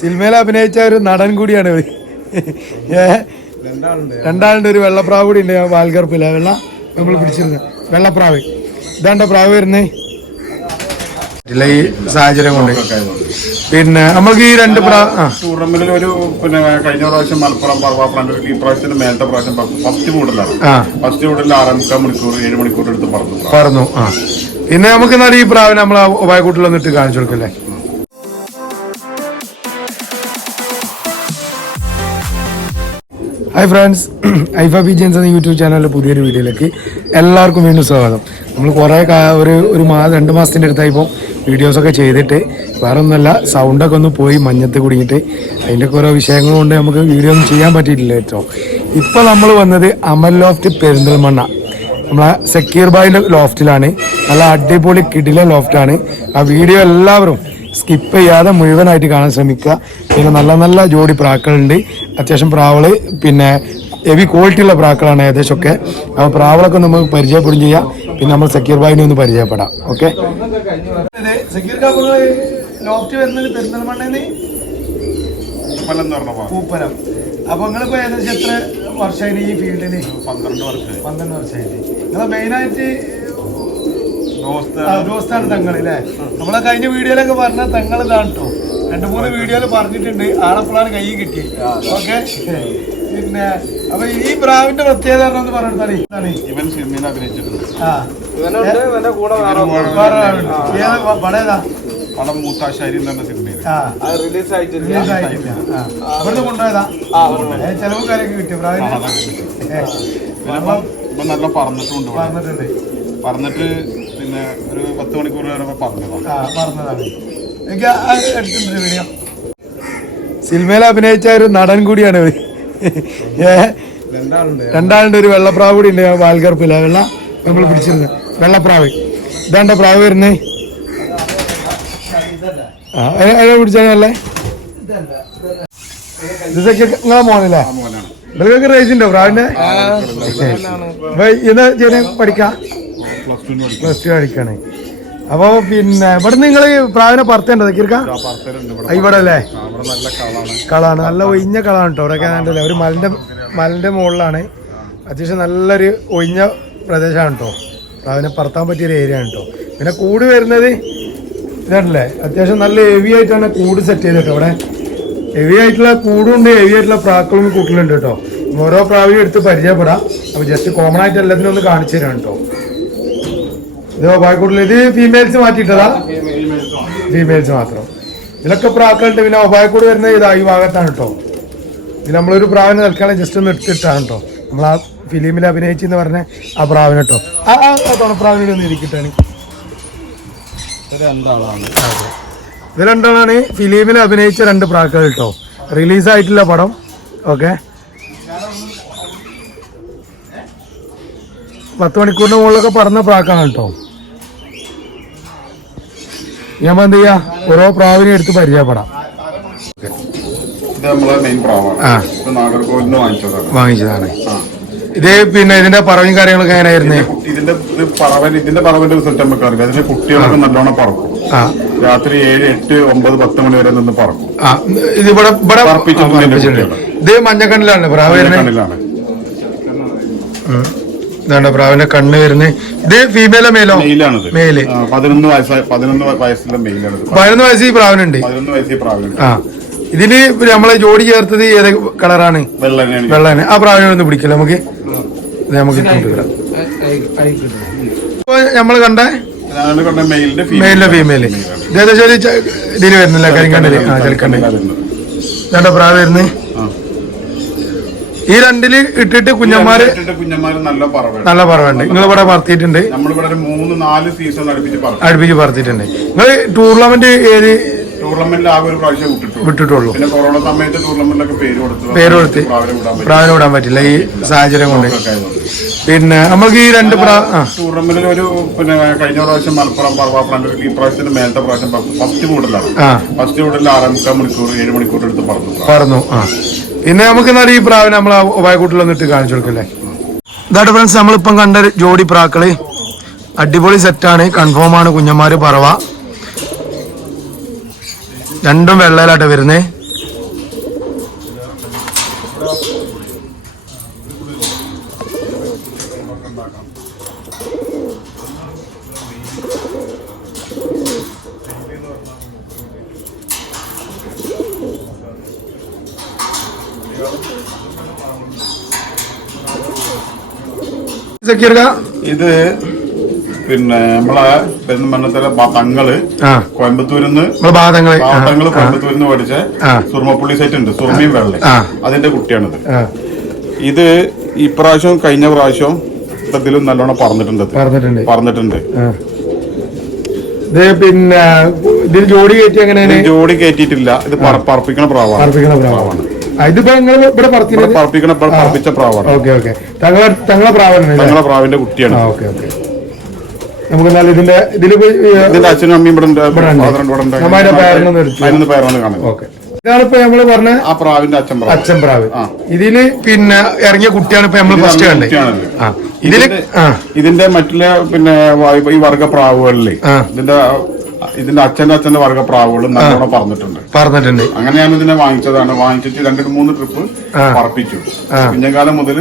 സിനിമയിൽ അഭിനയിച്ച ഒരു നടൻ കൂടിയാണ്. രണ്ടാളുണ്ട്. ഒരു വെള്ളപ്രാവ് കൂടി ഉണ്ട്. വാൽഗർപ്പില്ല വെള്ള നമ്മൾ പിടിച്ചിരുന്നത് വെള്ളപ്രാവ്. ഇതാണ്ട പ്രാവ് വരുന്നേ ഈ സാഹചര്യം കൊണ്ട്. പിന്നെ നമുക്ക് ഈ രണ്ട് ടൂർണമെന്റിൽ ഒരു കഴിഞ്ഞ പ്രാവശ്യം മലപ്പുറം ഈ പ്രാവശ്യത്തിന്റെ മേലത്തെ പ്രാവശ്യം ഫസ്റ്റ് കൂടുതലാണ്. ഫസ്റ്റ് കൂടുതൽ 6.5 മണിക്കൂർ 7 മണിക്കൂർ എടുത്ത് പറന്നു. പിന്നെ നമുക്ക് എന്നാൽ ഈ പ്രാവിനെ നമ്മൾ ഉപായക്കൂട്ടിലൊന്നിട്ട് കാണിച്ചു കൊടുക്കല്ലേ. ഹായ് ഫ്രണ്ട്സ്, ഐഫ ബിജൻസ് എന്ന യൂട്യൂബ് ചാനലിലെ പുതിയൊരു വീഡിയോയിലേക്ക് എല്ലാവർക്കും വീണ്ടും സ്വാഗതം. നമ്മൾ കുറേ ഒരു 2 മാസത്തിൻ്റെ അടുത്തായിപ്പോൾ വീഡിയോസൊക്കെ ചെയ്തിട്ട് വേറെ ഒന്നുമല്ല, സൗണ്ടൊക്കെ ഒന്ന് പോയി മഞ്ഞത്ത് കുടുങ്ങിയിട്ട് അതിൻ്റെ കുറേ വിഷയങ്ങൾ കൊണ്ട് നമുക്ക് വീഡിയോ ഒന്നും ചെയ്യാൻ പറ്റിയിട്ടില്ല കേട്ടോ. ഇപ്പോൾ നമ്മൾ വന്നത് അമൽ ലോഫ്റ്റ് പെരിന്തൽമണ്ണ, നമ്മളെ സക്കീർ ബായിൻ്റെ ലോഫ്റ്റിലാണ്. നല്ല അടിപൊളി കിടില ലോഫ്റ്റാണ്. ആ വീഡിയോ എല്ലാവരും സ്കിപ്പ് ചെയ്യാതെ മുഴുവനായിട്ട് കാണാൻ ശ്രമിക്കുക. പിന്നെ നല്ല നല്ല ജോഡി പ്രാക്കളുണ്ട്, അത്യാവശ്യം പ്രാവള്, പിന്നെ ഹെവി ക്വാളിറ്റിയുള്ള പ്രാക്കളാണ് ഏകദേശമൊക്കെ. അപ്പോൾ പ്രാവളൊക്കെ നമുക്ക് പരിചയപ്പെടുകയും ചെയ്യാം. പിന്നെ നമ്മൾ സക്കീർ ഭായിനെ ഒന്ന് പരിചയപ്പെടാം. ഓക്കെ, ലോഫ്റ്റ് വരുന്നത് പെരിന്തൽമണ്ണയിൽ പൂപ്പലം. അപ്പൊ നിങ്ങളിപ്പോ ഏകദേശം എത്ര വർഷമായിട്ട് ഈ ഫീൽഡിന്? 12 വർഷമായിട്ട്. നിങ്ങളെ മെയിനായിട്ട് ദോസ്താണ് തങ്ങളില്ലേ? നമ്മളെ കഴിഞ്ഞ വീഡിയോയിലൊക്കെ പറഞ്ഞ തങ്ങൾ ഇതാണ് കേട്ടോ. 2-3 വീഡിയോയിൽ പറഞ്ഞിട്ടുണ്ട്. ആളെപ്പോഴാണ് കൈ കിട്ടി. ഓക്കെ, പിന്നെ അപ്പൊ ഈ പ്രാവിന്റെ പ്രത്യേകത എന്ന് പറഞ്ഞാൽ ഇവൻ സിനിമയിൽ അഭിനയിച്ചിട്ടുണ്ട്. പടം മൂത്താശ്ശേരി എന്ന സിനിമയിൽ റിലീസ് ആയിട്ടില്ല. അവിടുന്ന് കൊണ്ടുപോയതാ. ചെലവും കാര്യമൊക്കെ കിട്ടിയ പ്രാവിന് നല്ല പറഞ്ഞിട്ട് പിന്നെ ഒരു 10 മണിക്കൂർ വരെ പറഞ്ഞതാണ്. സിനിമയിൽ അഭിനയിച്ച ഒരു നടൻ കൂടിയാണ്. രണ്ടാളുണ്ട്. ഒരു വെള്ളപ്രാവ് കൂടി ഉണ്ട്. വാൽഗർപ്പില്ല വെള്ള നമ്മൾ പിടിച്ചിരുന്നത് വെള്ളപ്രാവ്. ഇതാണ്ട പ്രാവ് വരുന്നേ. പിടിച്ചല്ലേ ഇതൊക്കെ നിങ്ങളെ മോനല്ലേ? ഇവർക്കൊക്കെ റേസ് ഉണ്ടോ പ്രാവിന്റെ? ഇന്ന് ചെറിയ പഠിക്കാം, +2 പഠിക്കാണ്. അപ്പൊ പിന്നെ ഇവിടെ നിങ്ങൾ പ്രാവിനെ പറത്തേണ്ടത് ഇവിടെ അല്ലേ? കളാണ്, നല്ല ഒഴിഞ്ഞ കളാണ് കേട്ടോ. ഇവിടെ കണ്ടില്ല, ഒരു മലന്റെ മുകളിലാണ്. അത്യാവശ്യം നല്ലൊരു ഒഴിഞ്ഞ പ്രദേശമാണ് കേട്ടോ. പ്രാവിനെ പറത്താൻ പറ്റിയൊരു ഏരിയ ആണ് കേട്ടോ. പിന്നെ കൂട് വരുന്നത് ഇതല്ലേ, അത്യാവശ്യം നല്ല ഹെവി ആയിട്ടാണ് കൂട് സെറ്റ് ചെയ്ത് കേട്ടോ. ഇവിടെ ഹെവി ആയിട്ടുള്ള കൂടുണ്ട്, ഹെവി ആയിട്ടുള്ള പ്രാക്കളും കൂട്ടിലുണ്ട് കേട്ടോ. ഓരോ പ്രാവിനും എടുത്ത് പരിചയപ്പെടാം. അപ്പൊ ജസ്റ്റ് കോമൺ ആയിട്ട് എല്ലാത്തിനും ഒന്ന് കാണിച്ചു തരാം കേട്ടോ. ഇത് ഒബായക്കൂട്ടിൽ ഇത് ഫീമെയിൽസ് മാറ്റിയിട്ടതാ, ഫീമെയിൽസ് മാത്രം. ഇതിലൊക്കെ പ്രാക്കളുണ്ട്. പിന്നെ ഒബായക്കൂട് വരുന്നത് ഇതാ ഈ ഭാഗത്താണ് കേട്ടോ. ഇത് നമ്മളൊരു പ്രാവിനെ തൽക്കാലം ജസ്റ്റ് ഒന്ന് എടുത്തിട്ടാണ് കേട്ടോ. നമ്മൾ ആ ഫിലിമിൽ അഭിനയിച്ചെന്ന് പറഞ്ഞ ആ പ്രാവിനെ കേട്ടോ. തുണപ്രാവിനൊന്ന് ഇരിക്കട്ടാണ്. ഇത് രണ്ടാളാണ് ഫിലിമിൽ അഭിനയിച്ച 2 പ്രാക്കൾ കേട്ടോ. റിലീസായിട്ടില്ല പടം. ഓക്കെ, 10 മണിക്കൂറിന് മുകളിലൊക്കെ പറഞ്ഞ പ്രാക്കാണ് കേട്ടോ. ഞാൻ എന്ത് ചെയ്യാ, ഓരോ പ്രാവിനെ എടുത്ത് പരിചയപ്പെടാം. വാങ്ങിച്ചതാണ് ഇത്. പിന്നെ ഇതിന്റെ പറവും കാര്യങ്ങളൊക്കെ എങ്ങനെയായിരുന്നു? ഇതിന്റെ പറവന്റെ റിസൾട്ട് നമുക്ക് അറിയാം. അതിന്റെ കുട്ടികളൊക്കെ നല്ലോണം പറക്കും. രാത്രി 7, 8, 9, 10 മണി വരെ നിന്ന് പറക്കും. ഇത് ഇത് മഞ്ഞക്കണ്ണിലാണ് പ്രാവിലാണ്. ഇതാണ്ട് പ്രാവിന്റെ കണ്ണ് വരുന്നത്. ഇത് ഫീമെയിലോ മെയിലോ? മെയില്. 11 വയസ്സുള്ള മെയിലാണ്. 11 വയസ്സ് ഈ പ്രാവിനുണ്ട്. 11 വയസ്സ് ഈ പ്രാവിനുണ്ട്. ഇതില് നമ്മളെ ജോഡി ചേർത്തത് ഏത് കളറാണ്? വെള്ളയാണ്. ആ പ്രാവിനെ ഒന്ന് പിടിക്കല്ലോ നമുക്ക്. ഇപ്പൊ നമ്മള് കണ്ട മെയിലിന്റെ ഫീമെയില് ഏകദേശം ഒരു ഇതിന് വരുന്നില്ല, കരിക്കണ്ടില്. പ്രാവ് വരുന്നത് ഈ 2 ഇട്ടിട്ട് കുഞ്ഞന്മാര് നല്ല പറവുണ്ട്. നിങ്ങൾ ഇവിടെ പറത്തിയിട്ടുണ്ട്, അടുപ്പിച്ച് പറത്തിയിട്ടുണ്ട്. നിങ്ങൾ ടൂർണമെന്റ് ഏത് ടൂർണമെന്റിൽ ആകെ ഒരു പ്രാവശ്യം വിട്ടിട്ടുള്ളൂ? പിന്നെ കൊറോണ സമയത്ത് ടൂർണമെന്റിലൊക്കെ പേര് കൊടുത്ത് പ്രാവിനെ വിടാൻ പറ്റില്ല ഈ സാഹചര്യം കൊണ്ട്. പിന്നെ നമുക്ക് ഈ 2 ടൂർണമെന്റിൽ ഒരു കഴിഞ്ഞ പ്രാവശ്യം മലപ്പുറം ഈ പ്രാവശ്യത്തിന്റെ മേലത്തെ പ്രാവശ്യം ഫസ്റ്റ് കൂടുതലാണ്. ഫസ്റ്റ് കൂടുതൽ 6.5 മണിക്കൂർ 7 മണിക്കൂർ എടുത്ത് പറന്നു. പിന്നെ നമുക്ക് എന്നാൽ ഈ പ്രാവിനെ നമ്മൾ ഉപായക്കൂട്ടിലൊന്നിട്ട് കാണിച്ചു കൊടുക്കല്ലേ. ഇതായിട്ട് ഫ്രണ്ട്സ്, നമ്മളിപ്പം കണ്ട ജോഡി പ്രാക്കള് അടിപൊളി സെറ്റാണ്, കൺഫേം ആണ്. കുഞ്ഞന്മാര് പറവ 2 വെള്ളയിലാട്ടെ വരുന്നത്. ഇത് പിന്നെ നമ്മളെ പെരുന്തമണ്ണത്തിലെ തങ്ങള് കോയമ്പത്തൂരിന്ന് കോയമ്പത്തൂരിന്ന് പഠിച്ച സുർമപ്പുള്ളി സൈറ്റ് ഉണ്ട്, സുർമയും വെള്ള, അതിന്റെ കുട്ടിയാണിത്. ഇത് ഇപ്രാവശ്യം കഴിഞ്ഞ പ്രാവശ്യം ഇതിലും നല്ലോണം പറഞ്ഞിട്ടുണ്ട്. പിന്നെ ഇതിൽ ജോഡി കയറ്റി എങ്ങനെയാണ്? ജോഡി കയറ്റിയിട്ടില്ല, ഇത് പറപ്പിക്കണ പ്രാവാണ്. ഇതിപ്പോ നിങ്ങൾ ഇവിടെ പറപ്പിച്ച പ്രാവാണ്. തങ്ങളെ പ്രാവിന്റെ കുട്ടിയാണ്. നമുക്ക് ഇതിന്റെ അച്ഛനും അമ്മയും ഇവിടെ ഇതാണിപ്പോ നമ്മള് പറഞ്ഞ ആ പ്രാവിന്റെ അച്ഛൻ പ്രാവ്. ഇതില് പിന്നെ ഇറങ്ങിയ കുട്ടിയാണ് ഇപ്പൊ നമ്മള് ഫസ്റ്റ് കണ്ടത്. ഇതിന്റെ മറ്റുള്ള പിന്നെ ഈ വർഗ പ്രാവുകളില് ഇതിന്റെ അച്ഛന്റെ വർഗ പ്രാവുകൾ നല്ലോണം പറഞ്ഞിട്ടുണ്ട്. അങ്ങനെ ഞാൻ ഇതിനെ വാങ്ങിച്ചതാണ്. വാങ്ങിച്ചിട്ട് 2-3 ട്രിപ്പ് പറപ്പിച്ചു. കുഞ്ഞകാലം മുതൽ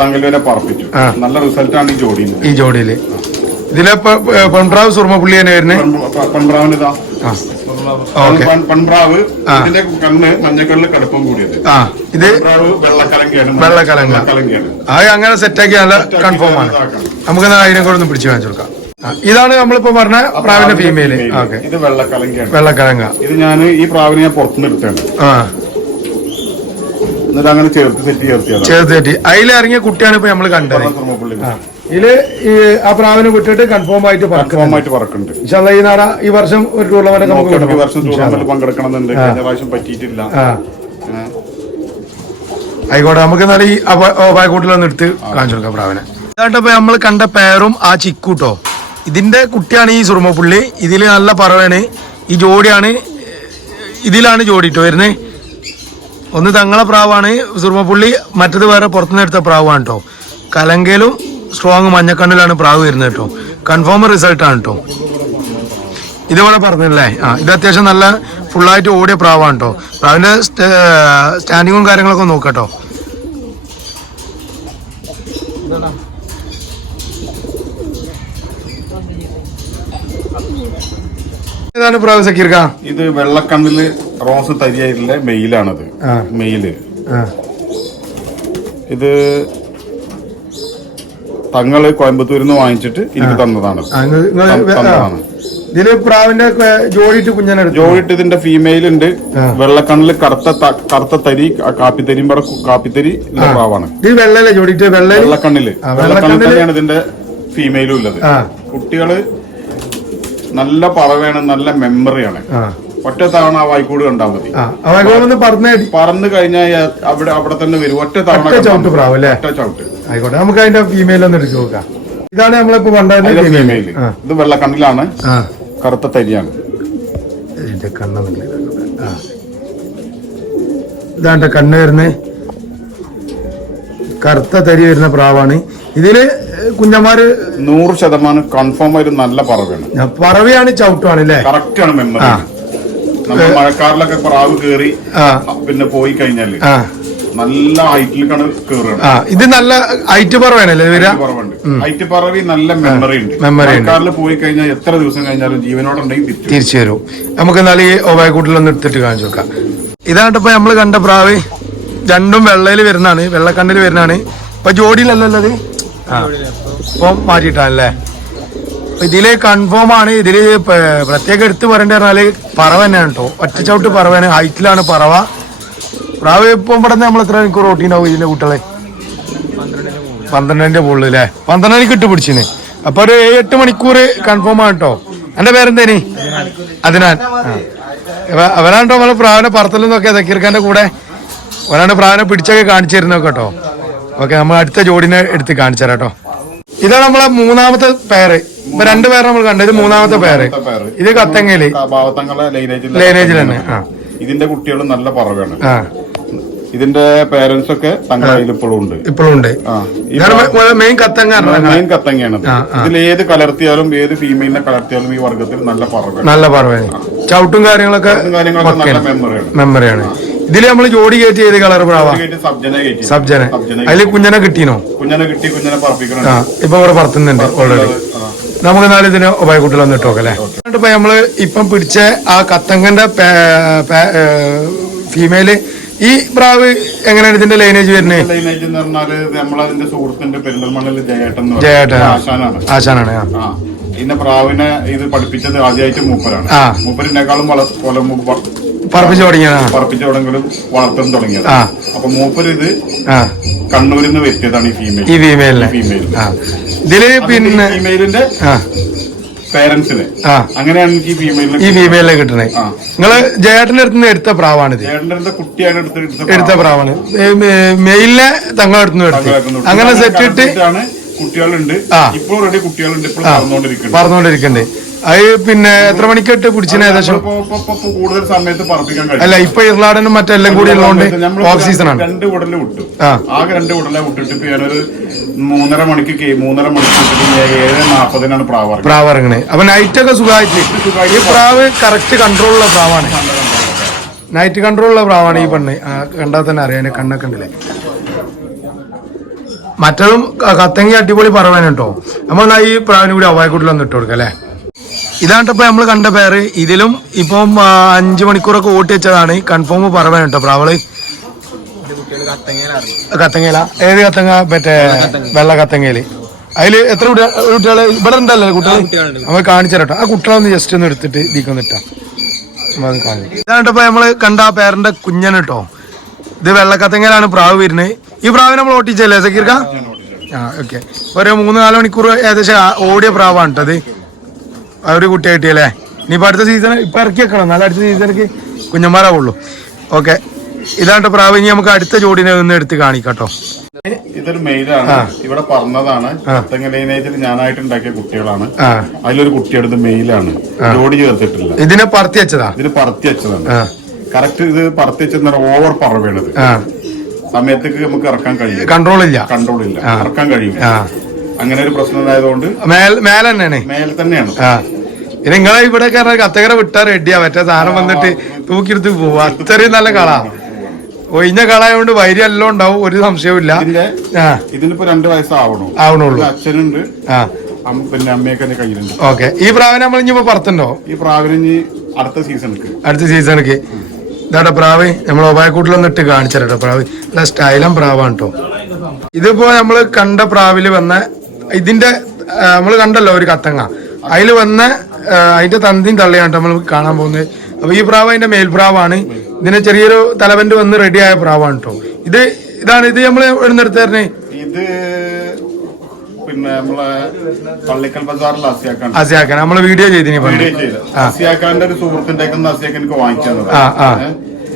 10 വരെ പറപ്പിച്ചു. നല്ല റിസൾട്ടാണ് ഈ ജോഡിയില്. ഇതിലെ പെൺപ്രാവ് സുർമപ്പുള്ളി തന്നെ വരുന്നത്. പെൺപ്രാവിനിതാ പെൺപ്രാവ്, ഇതിന്റെ കണ്ണ് മഞ്ഞക്കണ്ണില് കടുപ്പം കൂടിയത്. ഇത് വെള്ളക്കലങ്കയാണ്. അത് അങ്ങനെ സെറ്റാക്കി നല്ല കൺഫേം ആണ്. നമുക്ക് അതിനെ കൂടെ ഒന്ന് പിടിച്ചു വാങ്ങിച്ചു കൊടുക്കാം. ഇതാണ് നമ്മളിപ്പോ പറഞ്ഞ പ്രാവിന്റെ ഫീമെയില്. ഇത് വെള്ളക്കലങ്കയാണ്. വെള്ളക്കലങ്ക. ഇത് ഞാൻ ഈ പ്രാവിനെ ഞാൻ പുറത്തുനിന്ന് എടുത്താണ്. എന്നിട്ട് അങ്ങനെ ചേർത്തി അതിലിറങ്ങിയ കുട്ടിയാണ് ഇപ്പൊ നമ്മള് കണ്ടത്. ഇതില് ആ പ്രാവിനെ വിട്ടിട്ട് കൺഫേം ആയിട്ട് പറക്കുന്നുണ്ട്. ഈ വർഷം ഒരു ടൂർണമെന്റ് നമുക്ക് പങ്കെടുക്കണമെന്നുണ്ട്. കഴിഞ്ഞ പ്രാവശ്യം പറ്റിയിട്ടില്ല. ആയിക്കോട്ടെ, നമുക്ക് എന്നാൽ ഈ പായക്കൂട്ടിലൊന്ന് എടുത്ത് കാണിച്ചു കൊടുക്കാം പ്രാവിനെ. ഇതായിട്ടപ്പോ നമ്മൾ കണ്ട പേരും ആ ചിക്കൂട്ടോ, ഇതിന്റെ കുട്ടിയാണ് ഈ സുറുമപ്പുള്ളി. ഇതില് നല്ല പറവാണ്. ഈ ജോഡിയാണ്, ഇതിലാണ് ജോഡിട്ടോ വരുന്നത്. ഒന്ന് തങ്ങളെ പ്രാവാണ് സുറുമപ്പുള്ളി, മറ്റത് വേറെ പുറത്തുനിന്ന് എടുത്ത പ്രാവാണ് കേട്ടോ. കലങ്കയിലും സ്ട്രോങ് മഞ്ഞക്കണ്ണിലാണ് പ്രാവ് വരുന്നത് കേട്ടോ. കൺഫേം റിസൾട്ടാണ് കേട്ടോ. ഇതുപോലെ പറഞ്ഞല്ലേ. ഇത് അത്യാവശ്യം നല്ല ഫുള്ളായിട്ട് ഓടിയ പ്രാവാണ് കേട്ടോ. പ്രാവിന്റെ സ്റ്റാൻഡിങ്ങും കാര്യങ്ങളൊക്കെ നോക്കട്ടോ. ഏതാണ് പ്രാവ് സക്കീർക്ക? ഇത് വെള്ളക്കണ്ണില് റോസ് തരിയായിട്ടുള്ള മെയിലാണത്. മെയില് ഇത് തങ്ങള് കോയമ്പത്തൂരിൽ നിന്ന് വാങ്ങിച്ചിട്ട് എനിക്ക് തന്നതാണ്. ഇതില് പ്രാവിന്റെ ജോഡിട്ട് ഇതിന്റെ ഫീമെയിൽ ഉണ്ട്. വെള്ളക്കണ്ണില് കറുത്ത തരി കാപ്പിത്തരി പ്രാവാണ്. വെള്ളക്കണ്ണില് വെള്ളക്കണ്ണിലാണ് ഇതിന്റെ ഫീമെയിലും ഉള്ളത്. കുട്ടികള് നല്ല പറവയാണ്, നല്ല മെമ്മറിയാണ്. ഒറ്റ തവണ ആ വായിക്കൂട് കണ്ടാൽ മതി. പറന്നു കഴിഞ്ഞാൽ അവിടെ തന്നെ വരും. ഒറ്റ തവണ ചവിട്ട്. ആയിക്കോട്ടെ, നമുക്ക് അതിന്റെ ഫീമെയിൽ ഒന്ന് എടുത്തു നോക്കാം. ഇതാണ് നമ്മളിപ്പോ ഫീമെയിൽ. ഇത് വെള്ളക്കണ്ണിലാണ്, കറുത്ത തരിയാണ്. ഇതാണ്ട കണ്ണ് വരുന്നത്, കറുത്ത തരി വരുന്ന പ്രാവാണ്. ഇതില് കുഞ്ഞന്മാര് 100% കൺഫേം ആയിട്ട് നല്ല പറവയാണ്, ചവിട്ടുമാണ് അല്ലേ? കറക്റ്റ് ആണ് മെമ്മറി. നമ്മൾ മഴക്കാറിലൊക്കെ പ്രാവ് കേറി പിന്നെ പോയി കഴിഞ്ഞാല് നല്ല ഹൈറ്റിലേക്കാണ് കേറുക. ഇത് നല്ല ഹൈറ്റ് പറവാണല്ലേ? ഹൈറ്റ് പറവി നല്ല മെമ്മറി ഉണ്ട്. മഴക്കാറിൽ പോയി കഴിഞ്ഞാൽ എത്ര ദിവസം കഴിഞ്ഞാലും ജീവനോടെ ഉണ്ടെങ്കിൽ തിരിച്ചു വരും. നമുക്ക് എന്നാൽ ഈ ഓവായക്കൂട്ടിലൊന്ന് എടുത്തിട്ട് കാണിച്ചു നോക്കാം. ഇതാണിപ്പോ നമ്മള് കണ്ട പ്രാവ്. രണ്ടും വെള്ളയിൽ വരുന്നതാണ്, വെള്ളക്കണ്ണിൽ വരുന്നതാണ്. ഇപ്പൊ ജോഡിയിലല്ലല്ലോ ഇത്. ഇപ്പൊ മാറ്റിയിട്ടല്ലേ? ഇതില് കൺഫേം ആണ്. ഇതില് പ്രത്യേകം എടുത്ത് പറയേണ്ടി പറഞ്ഞാല് പറവ തന്നെയാണ് കേട്ടോ. ഒറ്റച്ചവിട്ട് പറവാണ്, ഹൈറ്റിലാണ് പറവ. പ്രാവ് ഇപ്പം ഇവിടെ നമ്മൾ എത്ര മണിക്കൂർ ഓട്ടിണ്ടാവും ഇതിന്റെ കുട്ടികളെ? 12ന്റെ മുകളിൽ അല്ലേ? 12 ഇട്ട് പിടിച്ചിന്. അപ്പൊ ഒരു 7-8 മണിക്കൂർ കൺഫേം ആണ് കേട്ടോ. എന്റെ പേരെന്തേനി? അതിനാൽ അവരാണ്ടോ നമ്മള് പ്രാവിനെ പറത്തലെന്നൊക്കെ സക്കീർഖാന്റെ കൂടെ ഒരാണ്ട് പ്രാവിനെ പിടിച്ചൊക്കെ കാണിച്ചു തരുന്നൊക്കെ കേട്ടോ. ഓക്കെ, നമ്മൾ അടുത്ത ജോഡിനെ എടുത്ത് കാണിച്ചു തരാം കേട്ടോ. ഇതാണ് നമ്മളെ മൂന്നാമത്തെ പേര്. ഇപ്പൊ 2 പേര് നമ്മൾ കണ്ടത്. മൂന്നാമത്തെ പേര് ഇത് കത്തങ്ങയില് ലൈനേജിൽ തന്നെ. ഇതിന്റെ കുട്ടികൾ നല്ല പറവാണ്. ഇതിന്റെ പേരൻസ് ഒക്കെ തങ്ങളിൽ ഇപ്പോഴും ഉണ്ട്. മെയിൻ കത്തങ്ങയാണ്. ഇതിൽ ഏത് കലർത്തിയാലും ഏത് ഫീമെയിലിനെ കലർത്തിയാലും ഈ വർഗത്തിൽ നല്ല പറവാണ്. ചവിട്ടും കാര്യങ്ങളൊക്കെ നല്ല മെമ്മറിയാണ്. ഇതില് നമ്മള് ജോഡി കയറ്റി ഏത് കളർ പ്രാവാ? സബ്ജന. അതില് കുഞ്ഞനെ കിട്ടീനോ? കുഞ്ഞനെ പറപ്പിക്കണം. ഇപ്പൊ ഇവിടെ പറത്തുന്നുണ്ട് ഓൾറെഡി. നമുക്ക് എന്നാലും ഇതിന് ഉപായക്കുട്ടിൽ വന്നിട്ട് നോക്കാം അല്ലേ? ഇപ്പൊ നമ്മള് ഇപ്പം പിടിച്ച ആ കത്തങ്ങന്റെ ഫീമെയില് ഈ പ്രാവ് എങ്ങനെയാണ് ഇതിന്റെ ലൈനേജ് വരുന്നത്? ലൈനേജ് എന്ന് പറഞ്ഞാല് നമ്മളതിന്റെ സുഹൃത്തിന്റെ പെരിന്തൽമണ്ണയിൽ ജയേട്ടൻ ആശാനാണ്. ഇന്ന പ്രാവിനെ ഇത് പഠിപ്പിച്ചത് ആദ്യമായിട്ട് മൂപ്പരാണ്. മൂപ്പരിനേക്കാളും പറപ്പിച്ചു തുടങ്ങിയെങ്കിലും വളർത്താൻ തുടങ്ങിയത്. അപ്പൊ മൂപ്പര് ഇത് കണ്ണൂരിൽ നിന്ന് വരുത്തിയതാണ് ഈ ഫീമെയിൽ. ഇതില് പിന്നെ ഫീമെയിലിന്റെ പേരൻസിന് അങ്ങനെയാണ് എനിക്ക് ഈ ഫീമെയിലിനെ കിട്ടണേ. നിങ്ങള് ജയേട്ടന്റെ അടുത്ത് നിന്ന് എടുത്ത പ്രാവാണിത്. ജയേട്ടന്റെ കുട്ടിയാണ് എടുത്ത പ്രാവാണ്. മെയിലിനെ തങ്ങളെടുത്ത് എടുത്ത് അങ്ങനെ സെറ്റ് ഇട്ട് കുട്ടികളുണ്ട്. ഇപ്പോൾ റെഡി കുട്ടികളുണ്ട്. ഇപ്പോൾ പറന്നുകൊണ്ടിരിക്കണ്ടേ. അത് പിന്നെ എത്ര മണിക്കിട്ട് പിടിച്ചിന് ഏകദേശം? കൂടുതൽ സമയത്ത് പറപ്പിക്കാൻ കഴിയും. അല്ല ഇപ്പൊ ഇർലാടനും മറ്റെല്ലാം കൂടി ഉള്ളതുകൊണ്ട് ഓഫ് സീസൺ ആണ്. 2 ഉടല് വിട്ടു. ആകെ 2 ഉടലെ വിട്ടിട്ട് ഇപ്പൊ ഞാനൊരു 3:30 മണിക്ക് 7:40 പ്രാവ് ഇറങ്ങണേ. അപ്പൊ നൈറ്റ് ഒക്കെ സുഖമായിട്ട് ഈ പ്രാവ് കറക്റ്റ് കൺട്രോളുള്ള പ്രാവാണ്. നൈറ്റ് കൺട്രോളുള്ള പ്രാവാണ് ഈ പെണ്ണ്. കണ്ടാൽ തന്നെ അറിയാം, കണ്ണൊക്കെ ഉണ്ടല്ലേ. മറ്റതും കത്തങ്ങി അടിപൊളി പറവാൻ കേട്ടോ. നമ്മൾ ഈ പ്രാവിനും കൂടി അവായക്കൂട്ടിലൊന്നും ഇട്ട് കൊടുക്കാം അല്ലേ. ഇതാണിപ്പോ നമ്മൾ കണ്ട പേര്. ഇതിലും ഇപ്പം 5 മണിക്കൂറൊക്കെ ഓട്ടി വെച്ചതാണ്. കൺഫേം പറവാൻ കേട്ടോ പ്രാവള്. കത്തങ്ങയില ഏത് കത്തങ്ങ? മറ്റേ വെള്ള കത്തങ്ങയില്. അതില് എത്ര കുട്ടികള് ഇവിടെ ഉണ്ടല്ലോ കുട്ടികൾ? നമ്മൾ കാണിച്ചു തരട്ടോ. ആ കുട്ടികളൊന്ന് ജസ്റ്റ് ഒന്ന് എടുത്തിട്ട് ഇതിക്കൊന്നിട്ടാ ഇതാണിപ്പോ നമ്മള് കണ്ട ആ പേരന്റെ കുഞ്ഞന് കേട്ടോ. ഇത് വെള്ളക്കത്തങ്ങയിലാണ് പ്രാവ് വരുന്നത്. ഈ പ്രാവിനെ നമ്മൾ ഓട്ടിച്ചല്ലേ സക്കീർക്ക? ഓക്കെ. ഒരു 3-4 മണിക്കൂർ ഏകദേശം ഓടിയ പ്രാവാണ് കേട്ടോ. അത് ഒരു കുട്ടി കിട്ടിയല്ലേ. ഇനിയിപ്പോ അടുത്ത സീസൺ ഇപ്പൊ ഇറക്കി വെക്കണം, നല്ല അടുത്ത സീസണിക്ക് കുഞ്ഞന്മാരാവുള്ളൂ. ഓക്കെ. ഇതാണ്ട് പ്രാവ്. ഇനി നമുക്ക് അടുത്ത ജോഡിനെ ഒന്ന് എടുത്ത് കാണിക്കാട്ടോ. ഇതൊരു മെയിലാണ്. ഇവിടെ പറഞ്ഞതാണ്. ഞാനായിട്ട് ഉണ്ടാക്കിയ കുട്ടികളാണ്. അതിലൊരു കുട്ടിയെടുത്ത് മെയിലാണ്. ജോഡി ചേർത്തിട്ടില്ല. ഇതിനെ പറത്തി വെച്ചതാ? ഇതിന് പറത്തി വെച്ചതാണ്. കറക്റ്റ്. ഇത് പറത്തി വെച്ചെന്ന് പറഞ്ഞാൽ ഓവർ പറവേണത്. സമയത്തേക്ക് നമുക്ക് ഇറക്കാൻ കഴിയില്ല. കൺട്രോൾ ഇല്ല. ഇറക്കാൻ കഴിയില്ല. അങ്ങനെ ഒരു പ്രശ്നം ഉണ്ടായതുകൊണ്ട് മേലെ തന്നെയാണ്. പിന്നെ നിങ്ങളെ ഇവിടെ കത്തകര വിട്ടാ റെഡിയാ. മറ്റേ സാധനം വന്നിട്ട് തൂക്കിയെടുത്ത് പോവാ. അത്രയും നല്ല കള. ഒഴിഞ്ഞ കളായോണ്ട് വൈരി എല്ലാം ഉണ്ടാവും, ഒരു സംശയവും ഇല്ല. ഇതിനിപ്പോ 2 വയസ്സാവണുള്ളൂ. അച്ഛനുണ്ട്, പിന്നെ അമ്മയൊക്കെ കയ്യിലുണ്ട്. ഓക്കെ. ഈ പ്രാവിനെ നമ്മൾ ഇനിയിപ്പോ പറത്തുണ്ടോ? ഈ പ്രാവിന് അടുത്ത സീസണിക്ക് ഇതാട്ടെ പ്രാവ്. നമ്മൾ ഒബായക്കൂട്ടിലൊന്നും ഇട്ട് കാണിച്ചോ പ്രാവ്. നല്ല സ്റ്റൈലം പ്രാവാണ് കേട്ടോ. ഇതിപ്പോ നമ്മള് കണ്ട പ്രാവില് വന്ന ഇതിന്റെ നമ്മള് കണ്ടല്ലോ ഒരു കത്തങ്ങ, അതിൽ വന്ന അതിന്റെ തന്തിയും തള്ളിയാണ് നമ്മൾ കാണാൻ പോകുന്നത്. അപ്പൊ ഈ പ്രാവ് അതിന്റെ മേൽപ്രാവാണ്. ഇതിന് ചെറിയൊരു തലവന്റ് വന്ന് റെഡിയായ പ്രാവാണ് കേട്ടോ. ഇത് നമ്മള് എവിടെ എടുത്ത് തരണേ? ഇത് പിന്നെ നമ്മളെ പള്ളിക്കൽ ബസാറിൽ അസിയാക്കാൻ നമ്മള് വീഡിയോ ചെയ്തിന്. അസിയാക്കാന്റെ ഒരു സുഹൃത്തിന്റെ എനിക്ക് വാങ്ങിച്ചത്.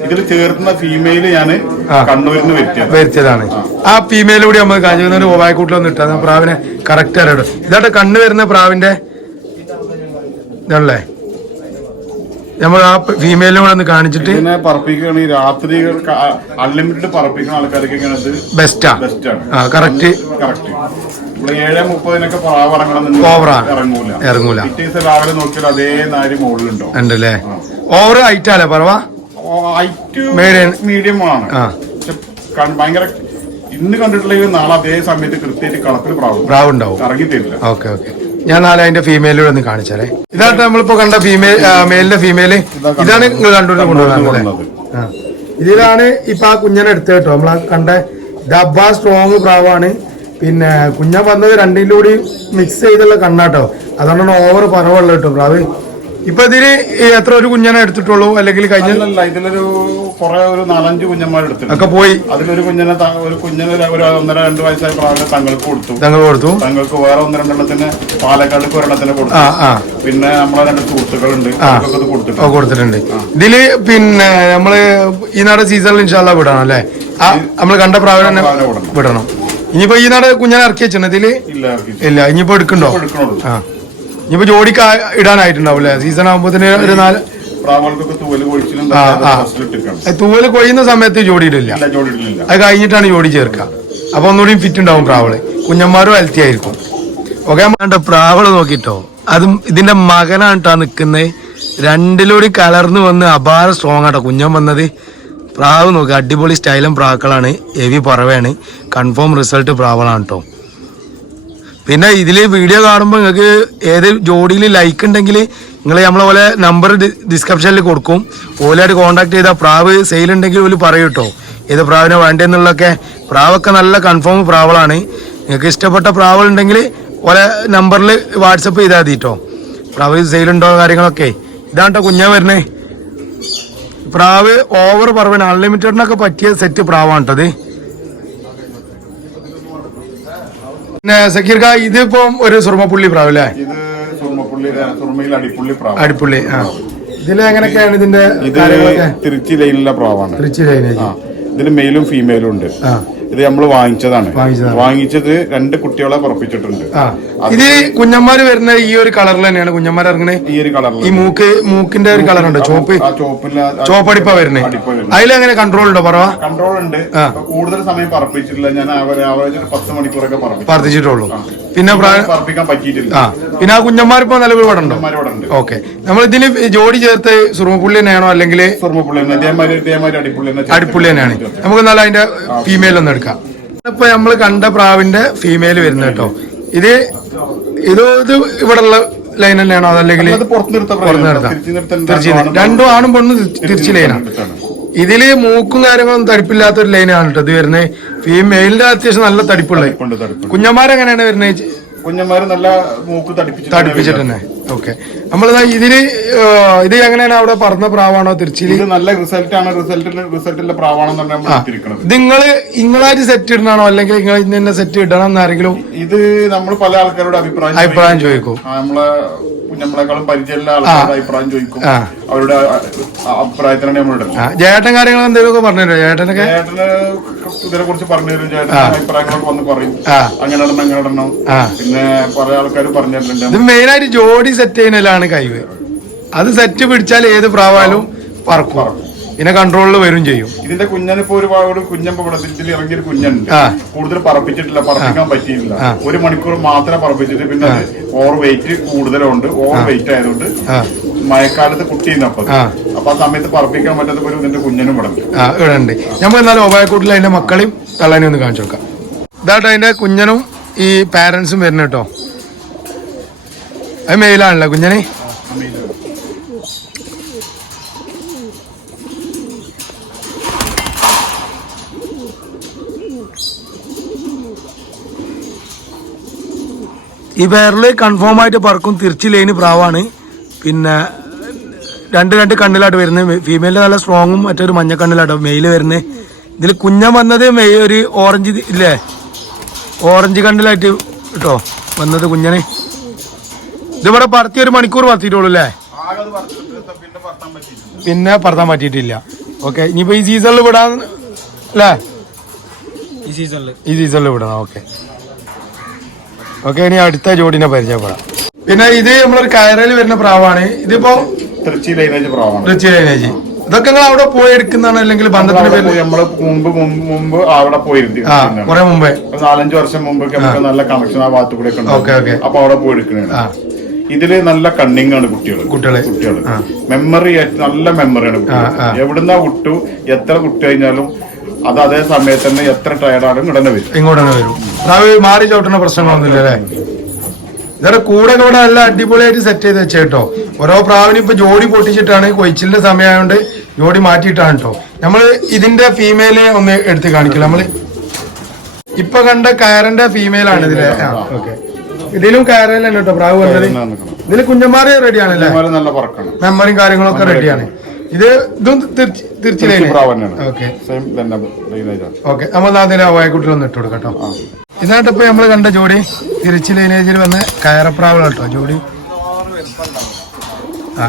ഇതിൽ ചേർക്കുന്ന ഫീമെയില് ഞാന് കണ്ണൂരിൽ നിന്ന് വരുത്തിയതാണ്. ആ ഫീമെയിൽ കൂടി നമ്മൾ കാഞ്ചൂർ ഓവായക്കൂട്ടിലൊന്നും ഇട്ടാ പ്രാവിനെ കറക്റ്റ് അറിയിടും. ഇതായിട്ട് കണ്ണ് വരുന്ന പ്രാവിന്റെ ഇതല്ലേ. നമ്മൾ ആ ഫീമെയിലും കൂടെ ഒന്ന് കാണിച്ചിട്ട് പറപ്പിക്കുകയാണെങ്കിൽ രാത്രി അൺലിമിറ്റഡ് പറപ്പിക്കുന്ന ആൾക്കാർക്ക് ബെസ്റ്റാ. കറക്റ്റ്. 7:30 പ്രാവ് ഇറങ്ങൂല. രാവിലെ നോക്കിയാൽ അതേ നാരി മുകളിലുണ്ടോ ഉണ്ടല്ലേ. ഓവർ ഹൈറ്റാലേ പറവാ? മീഡിയം ആണ്. ഭയങ്കര ഇന്ന് കണ്ടിട്ടുള്ള നാളെ അതേ സമയത്ത് കൃത്യമായിട്ട് കളത്തിൽ പ്രാവ് ഉണ്ടാവും. ഇറങ്ങി തരില്ല. ഓക്കെ. ഞാൻ നാളെ അതിന്റെ ഫീമെയിലൂടെ ഒന്ന് കാണിച്ചാലേ. ഇതായിട്ട് നമ്മളിപ്പോ കണ്ട മെയിലിന്റെ ഫീമെയില് ഇതാണ് നിങ്ങൾ കണ്ടുകൊണ്ട് കൊണ്ടുപോകുന്നത്. ഇതിലാണ് ഇപ്പൊ ആ കുഞ്ഞനെ എടുത്ത് കേട്ടോ. നമ്മളാ കണ്ട ഡബ്ബ സ്ട്രോങ് പ്രാവാണ്. പിന്നെ കുഞ്ഞൻ വന്നത് രണ്ടിൻ്റെ കൂടി മിക്സ് ചെയ്തുള്ള കണ്ണാട്ടോ. അതുകൊണ്ടാണ് ഓവർ പറവുള്ള കേട്ടോ പ്രാവ്. ഇപ്പൊ ഇതിന് എത്ര ഒരു കുഞ്ഞനെ എടുത്തിട്ടുള്ളൂ? അല്ലെങ്കിൽ കഴിഞ്ഞ ഇതിലൊരു ഒരു 4-5 കുഞ്ഞന്മാരെടുത്തു ഒക്കെ പോയി. അതിലൊരു കുഞ്ഞിനെ ഒരു 1.5-2 വയസ്സായ പ്രാവിനെ തങ്ങൾക്ക് കൊടുത്തു. തങ്ങൾക്ക് വേറെ 1-2 പാലക്കാട് ഒരെണ്ണത്തിന് കൊടുത്തു. പിന്നെ നമ്മളെ 2 സുഹൃത്തുക്കളുണ്ട്, കൊടുത്തിട്ടുണ്ട്. ഇതില് പിന്നെ നമ്മള് ഈ നാട് സീസണിൽ ഇൻഷാല്ലാ വിടണം അല്ലേ? നമ്മള് കണ്ട പ്രാവിനെ തന്നെ വിടണം. ഇനിയിപ്പോ ഈ നാട് കുഞ്ഞനെ ഇറക്കി വെച്ചിട്ടുണ്ട് ഇതില്? ഇല്ല. ഇനിയിപ്പോ എടുക്കണ്ടോ? ഇനിയിപ്പോ ജോഡിക്ക് ഇടാനായിട്ടുണ്ടാവൂല്ലേ? സീസൺ ആകുമ്പോത്തിന് ഒരു 4 തൂവല് കൊയ്യുന്ന സമയത്ത് ജോഡി ഇടില്ല. അത് കഴിഞ്ഞിട്ടാണ് ജോഡി ചേർക്കുക. അപ്പൊ ഒന്നുകൂടി ഫിറ്റ് ഉണ്ടാവും പ്രാവള്. കുഞ്ഞന്മാരും ഹെൽത്തി ആയിരിക്കും. ഓക്കെ. പ്രാവള് നോക്കിട്ടോ. അതും ഇതിന്റെ മകനായിട്ടാ നിക്കുന്നത്. രണ്ടിലൂടെ കലർന്ന് വന്ന് അപാര സ്ട്രോങ് ആട്ടോ കുഞ്ഞൻ വന്നത്. പ്രാവ് നോക്കുക, അടിപൊളി സ്റ്റൈലും പ്രാക്കളാണ്. ഹെവി പറവയാണ്. കൺഫേം റിസൾട്ട് പ്രാവളാണ് കേട്ടോ. പിന്നെ ഇതിൽ വീഡിയോ കാണുമ്പോൾ നിങ്ങൾക്ക് ഏത് ജോഡിയിൽ ലൈക്ക് ഉണ്ടെങ്കിൽ നിങ്ങൾ നമ്മളെ പോലെ നമ്പർ ഡിസ്ക്രിപ്ഷനിൽ കൊടുക്കും. ഓലായിട്ട് കോൺടാക്ട് ചെയ്താൽ പ്രാവ് സെയിൽ ഉണ്ടെങ്കിൽ ഓല് പറയും കേട്ടോ ഏത് പ്രാവിനെ വേണ്ടതെന്നുള്ളതൊക്കെ. പ്രാവൊക്കെ നല്ല കൺഫേം പ്രാവുകളാണ്. നിങ്ങൾക്ക് ഇഷ്ടപ്പെട്ട പ്രാവുകളുണ്ടെങ്കിൽ ഓലെ നമ്പറിൽ വാട്സപ്പ് ചെയ്താൽ മതി കേട്ടോ. പ്രാവ് സെയിലുണ്ടോ കാര്യങ്ങളൊക്കെ. ഇതാണ് കേട്ടോ കുഞ്ഞാ വരുന്നേ പ്രാവ്. ഓവർ പറവണ അൺലിമിറ്റഡിനൊക്കെ പറ്റിയ സെറ്റ് പ്രാവാണ് കേട്ടത്. പിന്നെ സക്കീർക്ക ഇതിപ്പം ഒരു സുർമപ്പുള്ളി പ്രാവ് അല്ലേ? അടിപ്പുള്ളി. ഇതില് എങ്ങനെയൊക്കെയാണ് ഇതിന്റെ തിരുച്ചി ലൈനിലുള്ള പ്രാവാണ്. തിരുച്ചി ലൈനേജ്. ഇതില് മെയിലും ഫീമെയിലും ഉണ്ട്. ഇത് നമ്മൾ വാങ്ങിച്ചതാണ്. വാങ്ങിച്ചത് 2 കുട്ടികളെ പുറപ്പിച്ചിട്ടുണ്ട്. ഇത് കുഞ്ഞന്മാര് വരുന്ന ഈ ഒരു കളറിൽ തന്നെയാണ് കുഞ്ഞന്മാർ ഇറങ്ങണേ. ഈ ഒരു കളർ ഈ മൂക്കിന്റെ ഒരു കളർ ഉണ്ട് ചോപ്പടിപ്പ വരുന്നേ. അതിലെങ്ങനെ കൺട്രോൾ ഉണ്ടോ? പറവാ കൺട്രോൾ ഉണ്ട്. കൂടുതൽ സമയം പറപ്പിച്ചിട്ടില്ല. ഞാൻ ആവറേജ് 10 മണിക്കൂറൊക്കെ പറപ്പിച്ചിട്ടുള്ളൂ. പിന്നെ പറപ്പിക്കാൻ പറ്റിയിട്ടില്ല. പിന്നെ ആ കുഞ്ഞന്മാരിപ്പോ നിലവിൽ ഇവിടെ ഉണ്ടോ? ഓക്കെ. നമ്മൾ ഇതിന് ജോഡി ചേർത്ത് സുറുമപ്പുള്ളി തന്നെയാണോ അല്ലെങ്കിൽ അടിപ്പുള്ളി തന്നെയാണ്? നമുക്ക് നല്ല അതിന്റെ ഫീമെയിൽ ഒന്ന് എടുക്കാം. ഇപ്പൊ നമ്മള് കണ്ട പ്രാവിന്റെ ഫീമെയിൽ വരുന്നത് കേട്ടോ. ഇത് ഇവിടെ ഉള്ള ലൈൻ തന്നെയാണോ അതല്ലെങ്കിൽ തിരിച്ചു? രണ്ടും ആണും പെണ്ണും തിരിച്ചു ലൈനാണ്. ഇതില് മൂക്കും കാര്യങ്ങളും തടിപ്പില്ലാത്തൊരു ലൈനാണ് കേട്ടോ ഇത് വരുന്നത്. ഫീമെയിലിന്റെ അത്യാവശ്യം നല്ല തടിപ്പുള്ള. കുഞ്ഞന്മാരെങ്ങനെയാണ് വരുന്നത്? കുഞ്ഞന്മാര് നല്ല മൂക്ക് തടിപ്പിച്ചിട്ട് തന്നെ. ഓക്കെ. നമ്മളിതാ ഇതില് ഇത് എങ്ങനെയാണ് അവിടെ പറഞ്ഞ പ്രാവാണോ തിരിച്ചില്? ഇത് നല്ല റിസൾട്ടാണ്. റിസൾട്ടിന്റെ പ്രാവാണെന്നാണ്. നിങ്ങളായിട്ട് സെറ്റ് ഇടണോ അല്ലെങ്കിൽ നിങ്ങൾ ഇന്ന സെറ്റ് ഇടണം എന്നാരെങ്കിലും? ഇത് നമ്മൾ പല ആൾക്കാരോട് അഭിപ്രായം ചോദിക്കും. നമ്മളെ നമ്മളെക്കാളും പരിചയമുള്ള ആൾക്കാരുടെ അഭിപ്രായം ചോദിക്കും. അവരുടെ അഭിപ്രായത്തിനാണ് നമ്മളിടുന്നത്. ചേട്ടൻ കാര്യങ്ങൾ എന്തെങ്കിലുമൊക്കെ പറഞ്ഞുതരോ? ചേട്ടനൊക്കെ ഇതിനെ കുറിച്ച് പറഞ്ഞുതരും. ചേട്ടൻ അഭിപ്രായങ്ങളൊക്കെ വന്ന് പറയും. അങ്ങനെ ഇടണം അങ്ങനെ ഇടണം. പിന്നെ പല ആൾക്കാർ പറഞ്ഞു തരുന്നുണ്ട്. ഇത് മെയിനായിട്ട് ജോഡി സെറ്റ് ചെയ്യുന്നതിലാണ് കഴിവ്. അത് സെറ്റ് പിടിച്ചാൽ ഏത് പ്രാവാലും പറക്കും. പിന്നെ കൺട്രോളിൽ വരും ചെയ്യും. ഇതിന്റെ കുഞ്ഞനിപ്പോ ഒരുപാട് കുഞ്ഞമ്പോ ഇതിൽ ഇറങ്ങിയൊരു കുഞ്ഞുണ്ട്. കൂടുതൽ പറപ്പിച്ചിട്ടില്ല. പറപ്പിക്കാൻ പറ്റിയില്ല. 1 മണിക്കൂർ മാത്രമേ പറപ്പിച്ചിട്ട്. പിന്നെ ഓവർ വെയിറ്റ് കൂടുതലുണ്ട്. ഓവർ വെയിറ്റ് ആയതുകൊണ്ട് മഴക്കാലത്ത് കുട്ടിയുണ്ട്. അപ്പൊ ആ സമയത്ത് പറപ്പിക്കാൻ പറ്റാത്ത ഒരു ഇതിന്റെ കുഞ്ഞനും ഇവിടെ ഉണ്ട്. നമ്മൾ എന്നാലും ഒബായക്കൂട്ടിൽ അതിന്റെ മക്കളെയും തള്ളേനെയും ഒന്ന് കാണിച്ചു നോക്കാം. ഇതാട്ടോ അതിന്റെ കുഞ്ഞനും ഈ പാരന്റ്സും വരുന്ന കേട്ടോ. അത് മെയിലാണല്ലോ കുഞ്ഞനെ. ഈ പേരിൽ കൺഫേം ആയിട്ട് പറക്കും. തിരിച്ച് ലൈന് പ്രാവാണ്. പിന്നെ രണ്ട് കണ്ണിലായിട്ട് വരുന്നത്. ഫീമെയിലിന്റെ നല്ല സ്ട്രോങ്ങും മറ്റൊരു മഞ്ഞ കണ്ണിലാട്ടോ മെയില് വരുന്നത്. ഇതിൽ കുഞ്ഞൻ വന്നത് ഒരു ഓറഞ്ച് ഇല്ലേ, ഓറഞ്ച് കണ്ണിലായിട്ട് കേട്ടോ വന്നത് കുഞ്ഞനെ. ഇതിവിടെ പറത്തി 1 മണിക്കൂർ പറത്തിയിട്ടുള്ളൂ അല്ലേ? പിന്നെ പറത്താൻ പറ്റിയിട്ടില്ല. ഓക്കെ. ഇനിയിപ്പോ ഈ സീസണിൽ വിടാൻ അല്ലേ? ഈ സീസണിൽ വിടണം. ഓക്കെ. ഇനി അടുത്ത ജോഡിനെ പരിചയപ്പെടാം. പിന്നെ ഇത് നമ്മളൊരു കയറയിൽ വരുന്ന പ്രാവാണ്. ഇതിപ്പോ തിരുച്ചി ലൈനേജ് പ്രാവാണ്. തിരുച്ചി ലൈനേജ്. ഇതൊക്കെ നിങ്ങൾ അവിടെ പോയി എടുക്കുന്നതാണ് അല്ലെങ്കിൽ ബന്ധത്തിന്റെ പേരിൽ? നമ്മള് മുമ്പ് അവിടെ പോയിരുന്നു. കുറെ മുമ്പേ 4-5 വർഷം മുമ്പൊക്കെ നമുക്ക് നല്ല കണക്ഷൻ ആ ഭാഗത്ത് കൂടെ ഒക്കെ. അപ്പൊ അവിടെ പോയി എടുക്കണേ. ഇതില് നല്ല കണ്ണിങ് ആണ് കുട്ടികള്. മെമ്മറി നല്ല മെമ്മറിയാണ് കുട്ടികൾ. എവിടുന്നാ വിട്ടു എത്ര കുട്ടി കഴിഞ്ഞാലും അത് അതേ സമയത്ത് തന്നെ എത്ര ടയർഡാണ് ഇങ്ങോട്ട് വരും. മാറി ചോട്ടുന്ന പ്രശ്നങ്ങളൊന്നുമില്ല അല്ലേ? ഇതൊക്കെ കൂടെ കൂടെ നല്ല അടിപൊളിയായിട്ട് സെറ്റ് ചെയ്ത് വെച്ചേട്ടോ. ഓരോ പ്രാവിനും ഇപ്പൊ ജോഡി പൊട്ടിച്ചിട്ടാണ്. കൊയിച്ചിലിന്റെ സമയമായോണ്ട് ജോഡി മാറ്റിയിട്ടാണ് കേട്ടോ. നമ്മള് ഇതിന്റെ ഫീമെയിലെ ഒന്ന് എടുത്ത് കാണിക്കില്ല. നമ്മള് ഇപ്പൊ കണ്ട കയറിന്റെ ഫീമെയിൽ ആണ് ഇതിലെ. ഓക്കെ. ഇതിലും കയറല്ലേ കേട്ടോ പ്രാവ് വന്നത്. ഇതില് കുഞ്ഞന്മാര് റെഡിയാണല്ലേ? മെമ്മറിയും കാര്യങ്ങളൊക്കെ റെഡിയാണ്. ഇതും തിരിച്ചു ഓക്കെ. നമ്മൾ അതിന് വായക്കുട്ടിലൊന്ന് ഇട്ട് കൊടുക്കാം കേട്ടോ. ഇതായിട്ടിപ്പോ നമ്മള് കണ്ട ജോഡി തിരിച്ചു ലൈനേജിൽ വന്ന കയറപ്രാവുകൾ കേട്ടോ ജോഡി.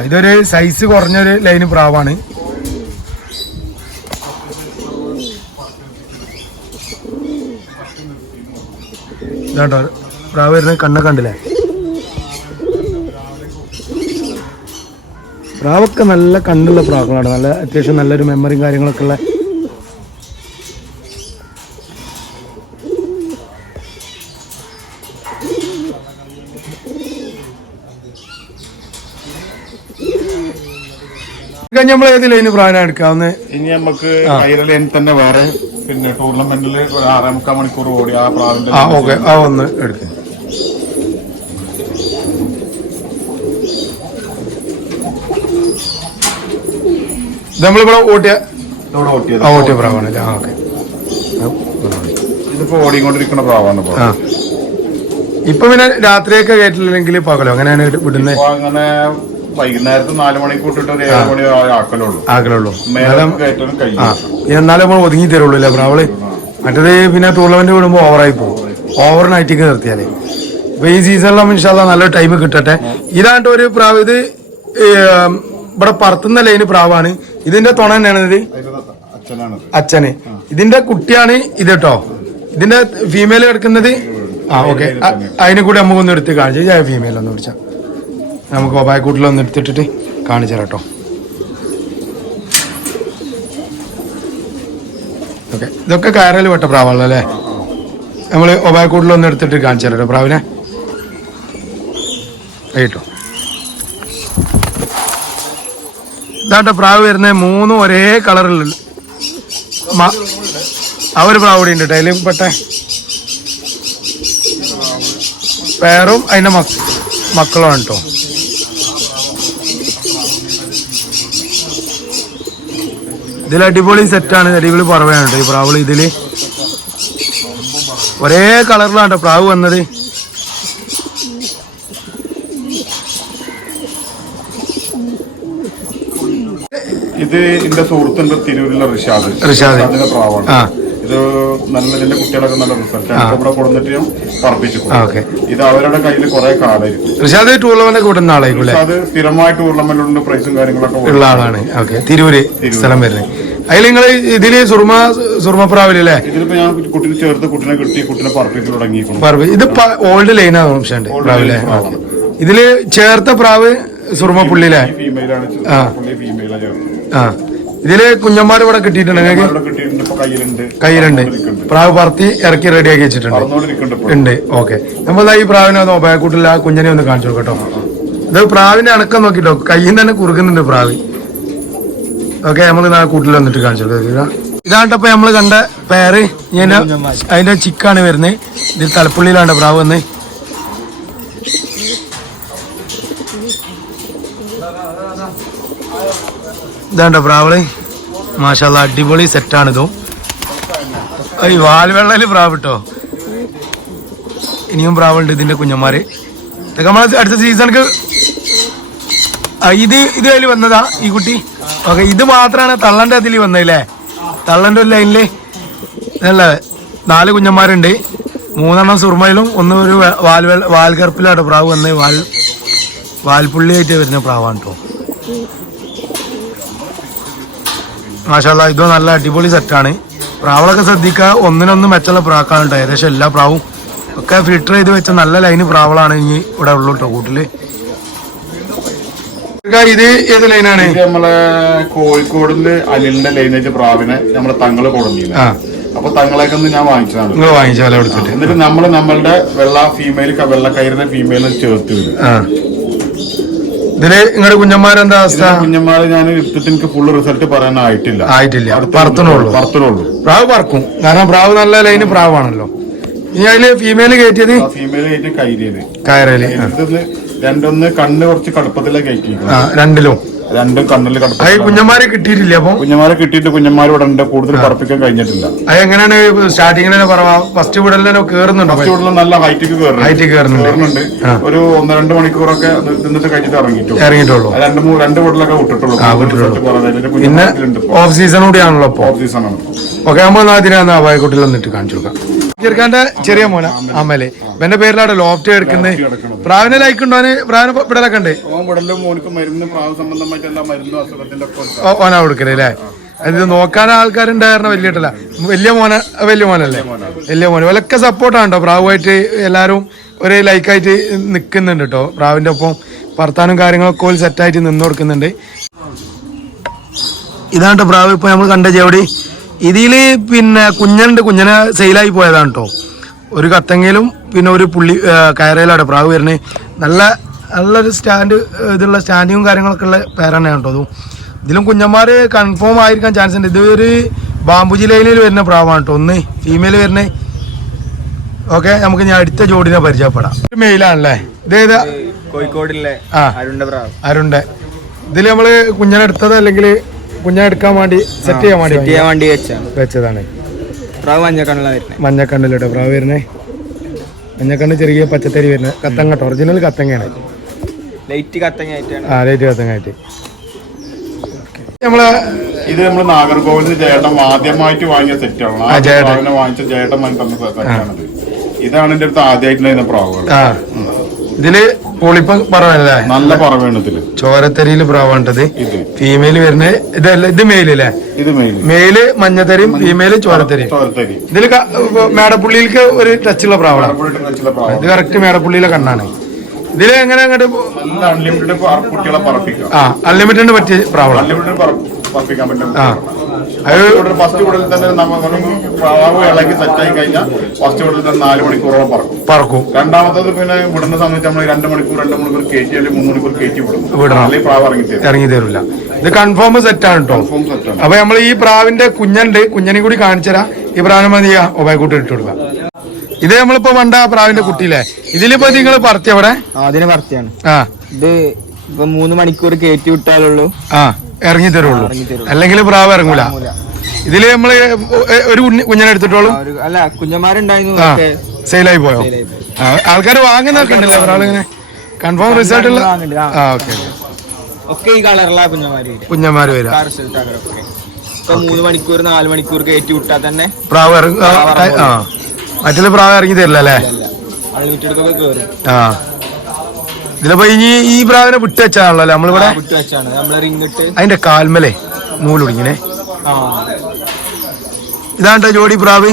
ഇതൊരു സൈസ് കുറഞ്ഞൊരു ലൈന് പ്രാവാണ്. ഇതാട്ടോ പ്രാവ് വരുന്ന കണ്ണൊക്കെ കണ്ടില്ലേ? പ്രാവൊക്കെ നല്ല കണ്ണുള്ള പ്രാവുകളാണ്. നല്ല അത്യാവശ്യം നല്ലൊരു മെമ്മറിയും കാര്യങ്ങളൊക്കെ ഉള്ള. നമ്മൾ ഏത് ലൈന് പ്രാവിനാണ് എടുക്കാവുന്ന? ഇനി നമുക്ക് ലൈൻ തന്നെ വേറെ പിന്നെ ടൂർണമെന്റിൽ 6.25 മണിക്കൂർ ഓടി ആ പ്രാവിന്റെ. ഓക്കെ. ഒന്ന് എടുക്കാം. നമ്മളിവിടെ ഓട്ടിയ ഇതോടെ ഓട്ടിയത് ഓട്ടിയ പ്രാവാണല്ലേ? ആ ഓക്കെ. ഇതിപ്പോ ഓടിക്കൊണ്ടിരിക്കുന്ന പ്രാവാണ്. ഇപ്പൊ പിന്നെ രാത്രിയൊക്കെ കേട്ടില്ലെങ്കിൽ പകലോ അങ്ങനെയാണ് വിടുന്നത്? അങ്ങനെ വൈകുന്നേരത്ത് 4 മണിക്ക് വിട്ടിട്ട് ഒരു 7 മണി ആക്കലുള്ളൂ. എന്നാലും നമ്മൾ ഒതുങ്ങി തരുള്ളൂ അല്ലേ പ്രാവള്? മറ്റേത് പിന്നെ ടൂർണമെന്റ് വിടുമ്പോ ഓവറായി പോകും, ഓവർ നൈറ്റിക്ക് നിർത്തിയാലേ. അപ്പൊ ഈ സീസണിലും ഇൻഷാല്ലാ നല്ല ടൈം കിട്ടട്ടെ. ഇതാണ്ട് ഒരു പ്രാവ്, ഇത് ഇവിടെ പറത്തുന്ന ലൈന് പ്രാവാണ്. ഇതിന്റെ തുണ തന്നെയാണ് ഇത്, അച്ഛന്. ഇതിന്റെ കുട്ടിയാണ് ഇത് കേട്ടോ. ഇതിന്റെ ഫീമെയിൽ കിടക്കുന്നത് ഓക്കെ. അതിനെ കൂടി നമുക്കൊന്ന് എടുത്ത് കാണിച്ചു. ഫീമെയിൽ ഒന്ന് പിടിച്ചാൽ നമുക്ക് ഒബായക്കൂട്ടിലൊന്ന് എടുത്തിട്ടിട്ട് കാണിച്ചു തരാം കേട്ടോ. ഓക്കെ, ഇതൊക്കെ കയറൽ വെട്ട പ്രാവാണല്ലോ അല്ലേ? നമ്മള് ഒബായക്കൂട്ടിലൊന്ന് എടുത്തിട്ട് കാണിച്ചു തരാം കേട്ടോ പ്രാവിനെ. കേട്ടോ, ഇതാട്ടോ പ്രാവ് വരുന്നത്. 3 ഒരേ കളറിലുള്ള ഒരു പ്രാവ് കൂടി ഉണ്ട് കേട്ടോ. അതിൽ പെട്ട പേരും അതിന്റെ മക്കളുമാണ് കേട്ടോ. ഇതിൽ അടിപൊളി സെറ്റാണ്, അടിപൊളി പറവയാണ് കേട്ടോ ഈ പ്രാവുകൾ. ഇതില് ഒരേ കളറിലാണ് കേട്ടോ പ്രാവ് വന്നത്. ഇത് എന്റെ സുഹൃത്തുണ്ട് തിരൂരിലെ റിഷാദ് പ്രാവാണ്. ഇത് നല്ലതിന്റെ കുട്ടികളൊക്കെ നല്ല റിസൾട്ടാണ്. ഇവിടെ കൊടുത്തിട്ട് പറപ്പിച്ചു. ഇത് അവരുടെ കയ്യിൽ കുറെ കാലായിരിക്കും. റിഷാദ് ടൂർണമെന്റ് കൂടുന്ന ആളായിരിക്കും. അത് സ്ഥിരമായി ടൂർണമെന്റിലുണ്ട്, പ്രൈസും കാര്യങ്ങളൊക്കെ ഉള്ള ആളാണ്. തിരൂര് സ്ഥലം വരുന്നത്. അതിൽ നിങ്ങൾ ഇതില് സുർമപ്രാവിലല്ലേ? ഇതിലിപ്പോ ഞാൻ കുട്ടിനെ ചേർത്ത് കുട്ടിനെ കിട്ടി കുട്ടിനെ പറപ്പിച്ചു തുടങ്ങിയിരിക്കുന്നു. ഇത് ഓൾഡ് ലൈനാണ് സംശയമുണ്ട് പ്രാവിലെ. ഇതില് ചേർത്ത പ്രാവ് സുർമപ്പുള്ളിയിലെ ഫീമെയിലാണ്. ഇതില് കുഞ്ഞന്മാർ ഇവിടെ കിട്ടിയിട്ടുണ്ട്. കയ്യിലുണ്ട്. പ്രാവ് പറത്തി ഇറക്കി റെഡിയാക്കി വെച്ചിട്ടുണ്ട്. ഓക്കെ, നമ്മൾ ഈ പ്രാവിനെ ഒന്ന് ഒബായക്കൂട്ടിൽ ആ കുഞ്ഞനെ ഒന്ന് കാണിച്ചു കേട്ടോ. ഇത് പ്രാവിന്റെ അണക്കം നോക്കിട്ടോ, കയ്യിൽ നിന്ന് തന്നെ കുറുക്കുന്നുണ്ട് പ്രാവ്. ഓക്കെ, നമ്മൾ കൂട്ടിൽ വന്നിട്ട് കാണിച്ചു കൊടുക്കുക. ഇതാണ്ടപ്പോ നമ്മള് കണ്ട പേര്. അതിന്റെ ചിക്കാണ് വരുന്നത്. ഇതിൽ തലപ്പുള്ളിയിലാണ് പ്രാവ് വന്ന്. ഇതാണ്ടോ പ്രാവള്, മാഷാല്ലാ അടിപൊളി സെറ്റാണിതും. ഈ വാൽവെള്ളല് പ്രാവ് കേട്ടോ. ഇനിയും പ്രാവുണ്ട് ഇതിന്റെ കുഞ്ഞന്മാര്. ഇതൊക്കെ നമ്മള് അടുത്ത സീസണിക്ക് ഇത് അതിൽ വന്നതാ ഈ കുട്ടി. ഓക്കെ, ഇത് മാത്രമാണ് തള്ളന്റെ അതിൽ വന്നതല്ലേ? തള്ളന്റെ ഒരു ലൈനില് അല്ല 4 കുഞ്ഞന്മാരുണ്ട്. 3 സുർമയിലും 1 ഒരു വാൽകറുപ്പിലാണ് പ്രാവ് വന്ന്. വാൽപുള്ളിയായിട്ട് വരുന്ന പ്രാവാണ് കേട്ടോ. മാഷാല്ലാ, ഇതോ നല്ല അടിപൊളി സെറ്റാണ്. പ്രാവുകളൊക്കെ ശ്രദ്ധിക്കുക, ഒന്നിനൊന്നും മെച്ചുള്ള പ്രാക്കാണ് കേട്ടോ. ഏകദേശം എല്ലാ പ്രാവും ഒക്കെ ഫിൽട്ടർ ചെയ്ത് വെച്ച നല്ല ലൈന് പ്രാവുകളാണ് ഇനി ഇവിടെ ഉള്ളു കേട്ടോ കൂട്ടില്. ഇത് ഏത് ലൈനാണ്? നമ്മളെ കോഴിക്കോടില് അനിലിന്റെ ലൈനേജ് പ്രാവിനെ നമ്മളെ തങ്ങള് കൊടുന്നില്ല. അപ്പൊ തങ്ങളൊക്കെ ഞാൻ വാങ്ങിച്ചതാണ്. എന്നിട്ട് നമ്മളുടെ വെള്ളക്കയറിന്റെ ഫീമെയിലിനെ ചേർത്ത് ഇതില് നിങ്ങളുടെ കുഞ്ഞന്മാരെന്താ അവസ്ഥ? കുഞ്ഞന്മാരെ ഞാൻ എടുത്തിട്ട് എനിക്ക് ഫുള്ള് റിസൾട്ട് പറയാനായിട്ടില്ല. പറത്തണുള്ളൂ. പ്രാവ് പറക്കും, കാരണം പ്രാവ് നല്ല ലൈന് പ്രാവാണല്ലോ. ഇനി അതില് ഫീമെയില് കയറ്റിയത്? ഫീമെയില് കയറ്റി കയറേല്. രണ്ടൊന്ന് കണ്ണ് കുറച്ച് കടുപ്പത്തിലേക്ക് കയറ്റി. രണ്ടും കണ്ണില് കടുപ്പം. കുഞ്ഞന്മാരെ കിട്ടിയിട്ടില്ല. അപ്പൊ കുഞ്ഞന്മാരെ കിട്ടിയിട്ട് കുഞ്ഞന്മാർ ഇവിടെ ഉണ്ട്, കൂടുതൽ പറപ്പിക്കാൻ കഴിഞ്ഞിട്ടില്ല. അത് എങ്ങനെയാണ് സ്റ്റാർട്ടിങ്ങിൽ ഫസ്റ്റ് വിടലിനോ കേറുന്നുണ്ടോ? ഫസ്റ്റ് വിടൽ നല്ല ഹൈറ്റിക്ക് കയറുന്നുണ്ട്. ഒരു 1-2 മണിക്കൂറൊക്കെ നിന്നിട്ട് കഴിഞ്ഞിട്ട് ഇറങ്ങിയിട്ടുള്ളൂ. 2 വിടലൊക്കെ വിട്ടിട്ടുള്ളൂ. പിന്നെ ഓഫ് സീസൺ കൂടിയാണല്ലോ. ഓഫ് സീസൺ ആണ്. ഓക്കെ, നമ്മൾ അതിനാന്ന് അവായക്കുട്ടിൽ വന്നിട്ട് കാണിച്ചു കൊടുക്കാം. ചെറുക്കാന്റെ ചെറിയ മോന അമ്മലെ എന്റെ പേരിലാണ് ലോഫ്റ്റ് എടുക്കുന്നത്. പ്രാവിനെ ലൈക്കുണ്ടോ? പ്രാവിനെ വിടലൊക്കെ ഉണ്ട്. ഓനാ കൊടുക്കലേ അല്ലേ? ഇത് നോക്കാൻ ആൾക്കാരുണ്ടായിരുന്ന വലിയ മോനല്ലേ? വലിയ മോന് വിലക്കെ സപ്പോർട്ടാണ് കേട്ടോ. പ്രാവുമായിട്ട് എല്ലാരും ഒരേ ലൈക്കായിട്ട് നിക്കുന്നുണ്ട് കേട്ടോ. പ്രാവിന്റെ ഒപ്പം വർത്താനും കാര്യങ്ങളൊക്കെ സെറ്റായിട്ട് നിന്ന് കൊടുക്കുന്നുണ്ട്. ഇതാണ് പ്രാവ് ഇപ്പൊ നമ്മൾ കണ്ട ചെവടി. ഇതില് പിന്നെ കുഞ്ഞനെ സെയിലായി പോയതാണ് കേട്ടോ. ഒരു കത്തങ്ങയിലും പിന്നെ ഒരു പുള്ളി കയറയിലാണ് പ്രാവ് വരുന്നത്. നല്ലൊരു ഇതുള്ള സ്റ്റാൻഡിങ്ങും കാര്യങ്ങളൊക്കെ ഉള്ള പേരാണ് കേട്ടോ. അതും ഇതിലും കുഞ്ഞന്മാര് കൺഫേം ആയിരിക്കാൻ ചാൻസ് ഉണ്ട്. ഇതൊരു ബാംബുജി ലൈനിൽ വരുന്ന പ്രാവാണ് കേട്ടോ. ഒന്ന് ഫീമെയിൽ വരുന്നത്. ഓക്കെ, നമുക്ക് ഞാൻ അടുത്ത ജോഡിനെ പരിചയപ്പെടാം. മെയിലാണല്ലേ? ഇതേതാ? കോഴിക്കോടിലെ അരുണ്ടെ. ഇതില് നമ്മള് കുഞ്ഞനെടുത്തത് അല്ലെങ്കിൽ കുഞ്ഞെടുക്കാൻ വേണ്ടി സെറ്റ് ചെയ്യാൻ വേണ്ടി വെച്ചതാണ്. പ്രാവ് മഞ്ഞക്കണ്ണിലാണ് വരുന്നത്. മഞ്ഞക്കണ്ണിലോട്ടോ പ്രാവ് വരുന്നേ. മഞ്ഞക്കണ്ണ് ചെറിയ പച്ചത്തരി വരുന്നത്. കത്തങ്ങ ഒറിജിനൽ കത്തങ്ങയാണ്. ലൈറ്റ് കത്തങ്ങായിട്ടാണ്. ലൈറ്റ് കത്തങ്ങായിട്ട്. നമ്മള് ഇത് നമ്മള് നാഗർകോവിലിന് ചേട്ടൻ ആദ്യമായിട്ട് വാങ്ങിയ സെറ്റാണ്. വാങ്ങിച്ച ചേട്ടൻ തന്ന സെറ്റാണിത്. ഇതാണ് എന്റെ അടുത്ത് ആദ്യമായിട്ടുള്ള പ്രാവുകൾ. ഇതില് പൊളിപ്പം പറവല്ലേ? നല്ല പറവാണ് ഇതില്. ചോരത്തരിയില് പ്രാവാണ്ടത്. ഫീമെയിൽ വരുന്നത് ഇതല്ല. ഇത് മെയിലല്ലേ? ഇത് മെയില് മഞ്ഞത്തരിയും ഫീമെയില് ചോരത്തരി. ഇതില് മേടപ്പുള്ളിയിലേക്ക് ഒരു ടച്ചുള്ള പ്രാവാണ്. ഇത് കറക്റ്റ് മേടപ്പുള്ളിയിലെ കണ്ണാണ്. ഇതില് എങ്ങനെ അങ്ങോട്ട് അൺലിമിറ്റഡ് കുട്ടികളെ പറപ്പിക്കാം. അൺലിമിറ്റഡ് പറ്റിയ പ്രാവാണ്. പറപ്പിക്കാൻ പറ്റും. ഫസ്റ്റ് കൂടുതൽ തന്നെ പ്രാവ് ഇളകി സെറ്റായി കഴിഞ്ഞാൽ ഫസ്റ്റ് കൂടുതൽ തന്നെ 4 മണിക്കൂറോളം പറക്കും. രണ്ടാമത്തത് പിന്നെ വിടുന്ന സമയത്ത് നമ്മൾ 2 മണിക്കൂർ കയറ്റി അല്ലെങ്കിൽ 3 മണിക്കൂർ കയറ്റി വിടണം. അല്ലെങ്കിൽ പ്രാവ് ഇറങ്ങി തരില്ല. ഇത് കൺഫേം സെറ്റാണ് കേട്ടോ. അപ്പൊ നമ്മൾ ഈ പ്രാവിന്റെ കുഞ്ഞുണ്ട്. കുഞ്ഞിനെ കൂടി കാണിച്ചുതരാം. ഈ പ്രാവിനെ മതി ഒബായിക്കൂട്ട് ഇട്ട് കൊടുക്കാം. ഇത് നമ്മളിപ്പോ പണ്ട പ്രാവിന്റെ കുട്ടിയില്ലേ? ഇതിലിപ്പോ നിങ്ങൾ പറത്തി അവിടെ അതിന് പറത്തിയാണ്. ഇത് ഇപ്പൊ 3 മണിക്കൂർ കയറ്റി വിട്ടാലുള്ളൂ ഇറങ്ങി തരുള്ളൂ. അല്ലെങ്കിൽ പ്രാവ് ഇറങ്ങൂല. ഇതില് നമ്മള് ഒരു കുഞ്ഞിനെ എടുത്തിട്ടോളൂ. അല്ല കുഞ്ഞന്മാരുണ്ടായിരുന്നു. സെയിലായി പോയോ? ആൾക്കാർ വാങ്ങുന്നൊക്കെ ഉണ്ടല്ലോ ഒരാളിങ്ങനെ കൺഫേം റിസൾട്ട് ഉള്ള. ഒക്കെ ഈ കളറുള്ള കുഞ്ഞന്മാര് വരാം. 3 മണിക്കൂർ 4 മണിക്കൂർ കയറ്റി വിട്ടാൽ തന്നെ പ്രാവ് മറ്റുള്ള പ്രാവ് ഇറങ്ങി തരില്ല അല്ലേ? ഇതിലിപ്പോ ഇനി ഈ പ്രാവിനെ വിട്ട് വെച്ചാണല്ലോ നമ്മളിവിടെ. അതിന്റെ കാൽമലേ നൂലുടിങ്ങനെ. ഇതാണ്ടോ ജോഡി പ്രാവ്.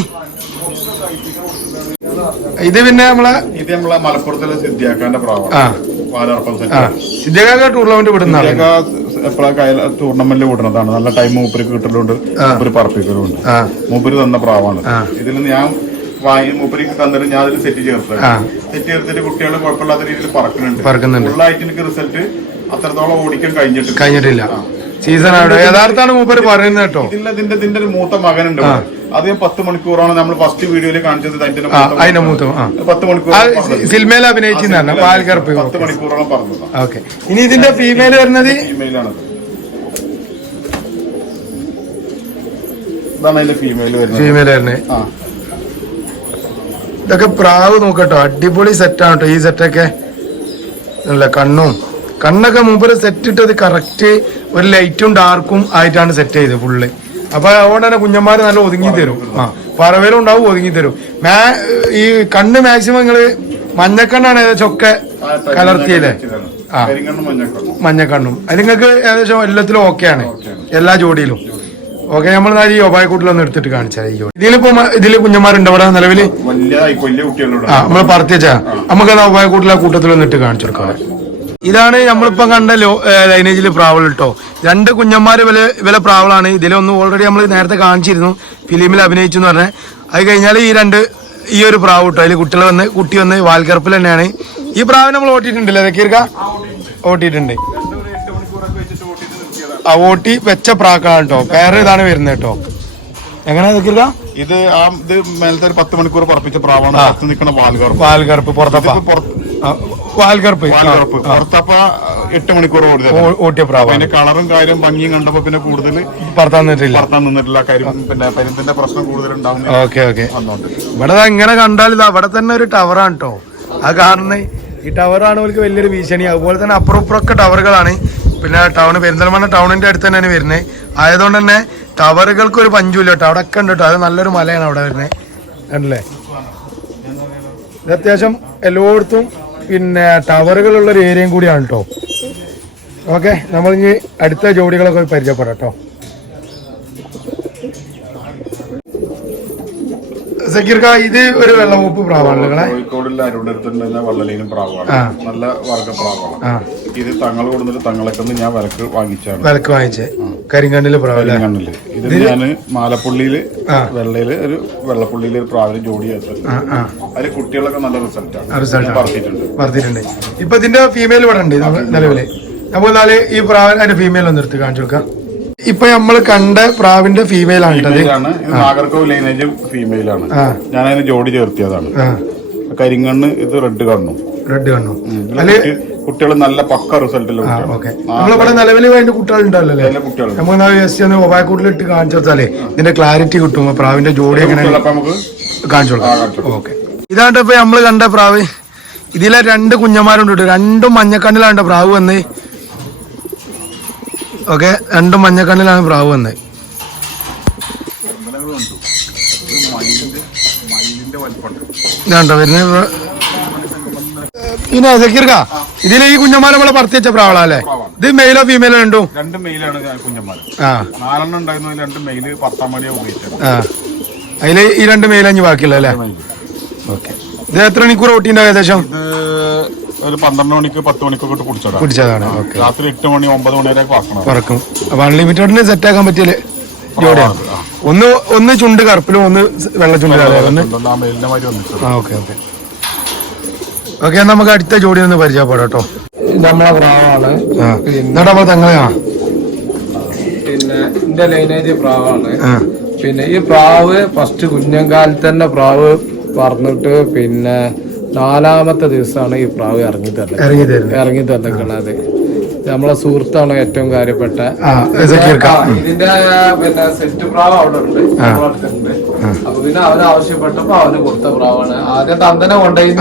ഇത് പിന്നെ നമ്മളെ മലപ്പുറത്തിലെ സിദ്ധിയാക്കാന്റെ പ്രാവാണ്. സിദ്ധിയാക്ക ടൂർണമെന്റ് വിടുന്ന ടൂർണമെന്റിൽ വിടുന്നതാണ്. നല്ല ടൈം മൂപ്പർക്ക് കിട്ടലുണ്ട്, മൂപ്പര് പറപ്പിക്കലുണ്ട്. മൂപ്പര് തന്ന പ്രാവാണ്. ഇതിൽ ഞാൻ മൂപ്പരിക്ക് തന്നിട്ട് ഞാൻ അതിൽ സെറ്റ് ചേർത്തിട്ട് കുട്ടികൾ കുഴപ്പമില്ലാത്ത രീതിയിൽ പറക്കുന്നുണ്ട്. ഫുള്ളായിട്ട് എനിക്ക് റിസൾട്ട് അത്രത്തോളം ഓടിക്കാൻ കഴിഞ്ഞിട്ടില്ല. സീസൺ യഥാർത്ഥാണ് മൂപ്പര് പറയുന്നത് കേട്ടോ. ഇതിന്റെ ഒരു മൂത്ത മകനുണ്ട്. അത് 10 മണിക്കൂറാണ് നമ്മൾ ഫസ്റ്റ് വീഡിയോയിൽ കാണിച്ചത്. അതിന്റെ മൂത്ത 10 മണിക്കൂർ സിനിമയിൽ അഭിനയിച്ചിരുന്ന പാൽക്കറുപ്പ് 10 മണിക്കൂറോളം പറഞ്ഞത്. ഓക്കെ. ഇനി ഇതിന്റെ ഫീമെയിൽ വരുന്നത് ഫീമെയിലാണ്. ഇതാണ് അതിന്റെ ഫീമെയിൽ വരുന്നത്. ഇതൊക്കെ പ്രാവ് നോക്കട്ടോ. അടിപൊളി സെറ്റാണ് കേട്ടോ. ഈ സെറ്റൊക്കെ അല്ല കണ്ണൊക്കെ മുമ്പ് സെറ്റ് ഇട്ടത് കറക്റ്റ് ഒരു ലൈറ്റും ഡാർക്കും ആയിട്ടാണ് സെറ്റ് ചെയ്തത് ഫുള്ള്. അപ്പൊ അതുകൊണ്ട് തന്നെ കുഞ്ഞന്മാര് നല്ല ഒതുങ്ങി തരും. പറവേലും ഉണ്ടാവും, ഒതുങ്ങി തരും. ഈ കണ്ണ് മാക്സിമം നിങ്ങള് മഞ്ഞക്കണ്ണാണ് ഏകദേശം ഒക്കെ കലർത്തിയല്ലേ? മഞ്ഞക്കണ്ണും അത് നിങ്ങൾക്ക് ഏകദേശം എല്ലാത്തിലും ഓക്കെയാണ്, എല്ലാ ജോഡിയിലും ഓക്കെ. നമ്മൾ ഈ ഒബായിക്കൂട്ടിലൊന്നും എടുത്തിട്ട് കാണിച്ചാൽ ഈ ജോഡി. ഇതില് കുഞ്ഞന്മാരുണ്ട് ഇവിടെ നിലവില്. നമ്മള് പറത്തിച്ചാ നമുക്ക് ഒബായിക്കൂട്ടിലെ കൂട്ടത്തിലൊന്നും ഇട്ട് കാണിച്ചു കൊടുക്കാം. ഇതാണ് നമ്മളിപ്പം കണ്ട ലൈനേജില് പ്രാവൾ കേട്ടോ. 2 കുഞ്ഞന്മാര് വില പ്രാവളാണ്. ഇതിലൊന്നും ഓൾറെഡി നമ്മൾ നേരത്തെ കാണിച്ചിരുന്നു, ഫിലിമിൽ അഭിനയിച്ചു എന്ന് പറഞ്ഞാൽ. അത് കഴിഞ്ഞാൽ ഈ ഒരു പ്രാവ് കേട്ടോ. അതിൽ കുട്ടി വന്ന് വാൽക്കറുപ്പിൽ തന്നെയാണ്. ഈ പ്രാവിനെ നമ്മൾ ഓട്ടിട്ടുണ്ടല്ലേ ദക്കീർക്ക? ഓട്ടിട്ടുണ്ട്. ഓട്ടി വെച്ച പ്രാക്കാണ് കേട്ടോ. പേര് ഇതാണ് വരുന്നത് കേട്ടോ. എങ്ങനെയാ ദക്കീർക്ക? ഇത് മേലത്തെ ഒരു 10 മണിക്കൂർ പറപ്പിച്ച പ്രാവാണ്. നിൽക്കുന്ന വാൽക്കറുപ്പ് പുറത്തപ്പ വാൽക്കറുപ്പ് പുറത്തപ്പ 8 മണിക്കൂർ ഓട്ടിയ പ്രാവ്. അതിന്റെ കളറും കാര്യം ഭംഗിയും കണ്ടപ്പോ പിന്നെ കൂടുതൽ പറത്താൻ നിന്നിട്ടില്ല. കാര്യം പിന്നെ പരിന്തിന്റെ പ്രശ്നം കൂടുതലുണ്ടാവും. ഓക്കെ. ഇവിടെ എങ്ങനെ കണ്ടാലും അവിടെ തന്നെ ഒരു ടവറാണ് കേട്ടോ. ആ കാണുന്ന ഈ ടവറാണ് അവർക്ക് വലിയൊരു ഭീഷണി. അതുപോലെ തന്നെ അപ്പുറപ്പുറമൊക്കെ ടവറുകളാണ്. പിന്നെ പെരിന്തൽമണ്ണ ടൗണിന്റെ അടുത്ത് തന്നെയാണ് വരുന്നത്. ആയതുകൊണ്ട് തന്നെ ടവറുകൾക്ക് ഒരു പഞ്ചുമില്ല കേട്ടോ. അവിടെ ഒക്കെ ഉണ്ട് കേട്ടോ. അത് നല്ലൊരു മലയാണ് അവിടെ വരുന്നത്, കണ്ടല്ലേ? ഇത് അത്യാവശ്യം എല്ലായിടത്തും പിന്നെ ടവറുകളുള്ളൊരു ഏരിയയും കൂടിയാണ് കേട്ടോ. ഓക്കെ, നമ്മളിനി അടുത്ത ജോഡികളൊക്കെ പരിചയപ്പെടാം കേട്ടോ. സക്കീർക്ക, ഇത് ഒരു വെള്ളമൂപ്പ് പ്രാവാണ്. കോഴിക്കോടിലെ അരുടത്തുണ്ടെന്ന വള്ളലീനും പ്രാവാണ്. നല്ല വർഗ പ്രാവാണ്. ഇത് തങ്ങൾ കൊടുത്തിട്ട് തങ്ങളൊക്കെ ഞാൻ വിലക്ക് വാങ്ങിച്ചേ. കരിങ്കണ്ണില് പ്രാവല്ലേ? ഇത് ഞാൻ മാലപ്പുള്ളിയില് വെള്ളയില് ഒരു വെള്ളപ്പുള്ളിയില് ഒരു പ്രാവിന് ജോഡി ചേർത്തിട്ടുണ്ട്. അതില് കുട്ടികളൊക്കെ നല്ല റിസൾട്ട് പറത്തിയിട്ടുണ്ട്. ഇപ്പൊ ഇതിന്റെ ഫീമെയിൽ ഇവിടെ ഉണ്ട് നിലവില്. അപ്പോൾ ഈ പ്രാവിന് അതിന്റെ ഫീമെയിൽ ഒന്ന് എടുത്ത് കാണിച്ചു കൊടുക്കാം. ഇപ്പൊ നമ്മൾ കണ്ട പ്രാവിന്റെ ഫീമെയിൽ ആണ്. നാഗർകോവിൽ ലൈനേജ് ഫീമെയിലാണ്. ഞാൻ അതിന് ജോഡി ചേർത്തിയതാണ്. കരിങ്കണ്ണ്, ഇത് റെഡ് കണ്ണും. റെഡ് കണ്ണും. അതില് കുട്ടികൾ നല്ല പക്ക റിസൾട്ടില്ല നമ്മളിവിടെ നിലവിൽ വേണ്ട കുട്ടികളുണ്ടല്ലോ അല്ലേ? നമുക്ക് ജസ്റ്റ് ഒന്ന് ഒബാക്കൂട്ടിലിട്ട് കാണിച്ചു കൊടുത്താലേ ഇതിന്റെ ക്ലാരിറ്റി കിട്ടും. പ്രാവിന്റെ ജോഡി എങ്ങനെ കാണിച്ചു കൊടുക്കാം. ഓക്കെ, ഇതാണ്ട് ഇപ്പൊ നമ്മള് കണ്ട പ്രാവ്. ഇതിലെ 2 കുഞ്ഞന്മാരുണ്ട് കേട്ടോ. 2 മഞ്ഞക്കണ്ണിലാണ് പ്രാവ് വന്ന്. ഓക്കെ, 2 മഞ്ഞക്കണ്ണിലാണ് പ്രാവ് വന്നത്. ഇതാണ്ടോ വരുന്നത്. പിന്നെ സക്കീർക്ക, ഇതിൽ ഈ കുഞ്ഞന്മാരെ നമ്മളെ പറത്തി വെച്ച പ്രാവളല്ലേ? ഇത് മെയിലോ ഫീമെയിലോ രണ്ടും? 2 മെയിലാണ് കുഞ്ഞന്മാർ. 4 ഉണ്ടായിരുന്നു. 2 മെയില് 10 മണിയാണ് ഉപയോഗിച്ചത്. അതില് ഈ 2 മെയിൽ അഞ്ഞ് ബാക്കിയുള്ള അല്ലേ? ഓക്കെ, ഇത് എത്ര മണിക്കൂർ ഓട്ടിന്റെ ഏകദേശം? ഒരു 12 മണിക്ക് 10 മണിക്കൊക്കെ കുടിച്ചതാണ്. രാത്രി 8 മണി 9 മണി വരെ പറക്കും. അപ്പൊ അൺലിമിറ്റഡിന് സെറ്റ് ആക്കാൻ പറ്റിയ ജോഡിയാണ്. ഒന്ന് ചുണ്ട് കറുപ്പിലും ഒന്ന് വെള്ള ചുണ്ടിലാണ്. ഓക്കെ ഓക്കെ ഓക്കെ, നമുക്ക് അടുത്ത ജോഡി ഒന്ന് പരിചയപ്പെടാം കേട്ടോ. നമ്മളെ പ്രാവാണ്. നമ്മൾ തങ്ങളെയാ. പിന്നെ എന്റെ ലൈനേജ് പ്രാവാണ്. പിന്നെ ഈ പ്രാവ് ഫസ്റ്റ് കുഞ്ഞങ്കാലത്ത് തന്നെ പ്രാവ് പറഞ്ഞിട്ട് പിന്നെ 4ാമത്തെ ദിവസമാണ് ഈ പ്രാവ് ഇറങ്ങി തന്നിക്കണത്. നമ്മളെ സുഹൃത്താണ് ഏറ്റവും കാര്യപ്പെട്ട. ഇതിന്റെ പിന്നെ സെറ്റ് പ്രാവ് അവിടെ ഉണ്ട്. അപ്പൊ പിന്നെ അവന് ആവശ്യപ്പെട്ടപ്പോ അവന് കൊടുത്ത പ്രാവാണ്. ആദ്യം തന്തനെ കൊണ്ടുപോയി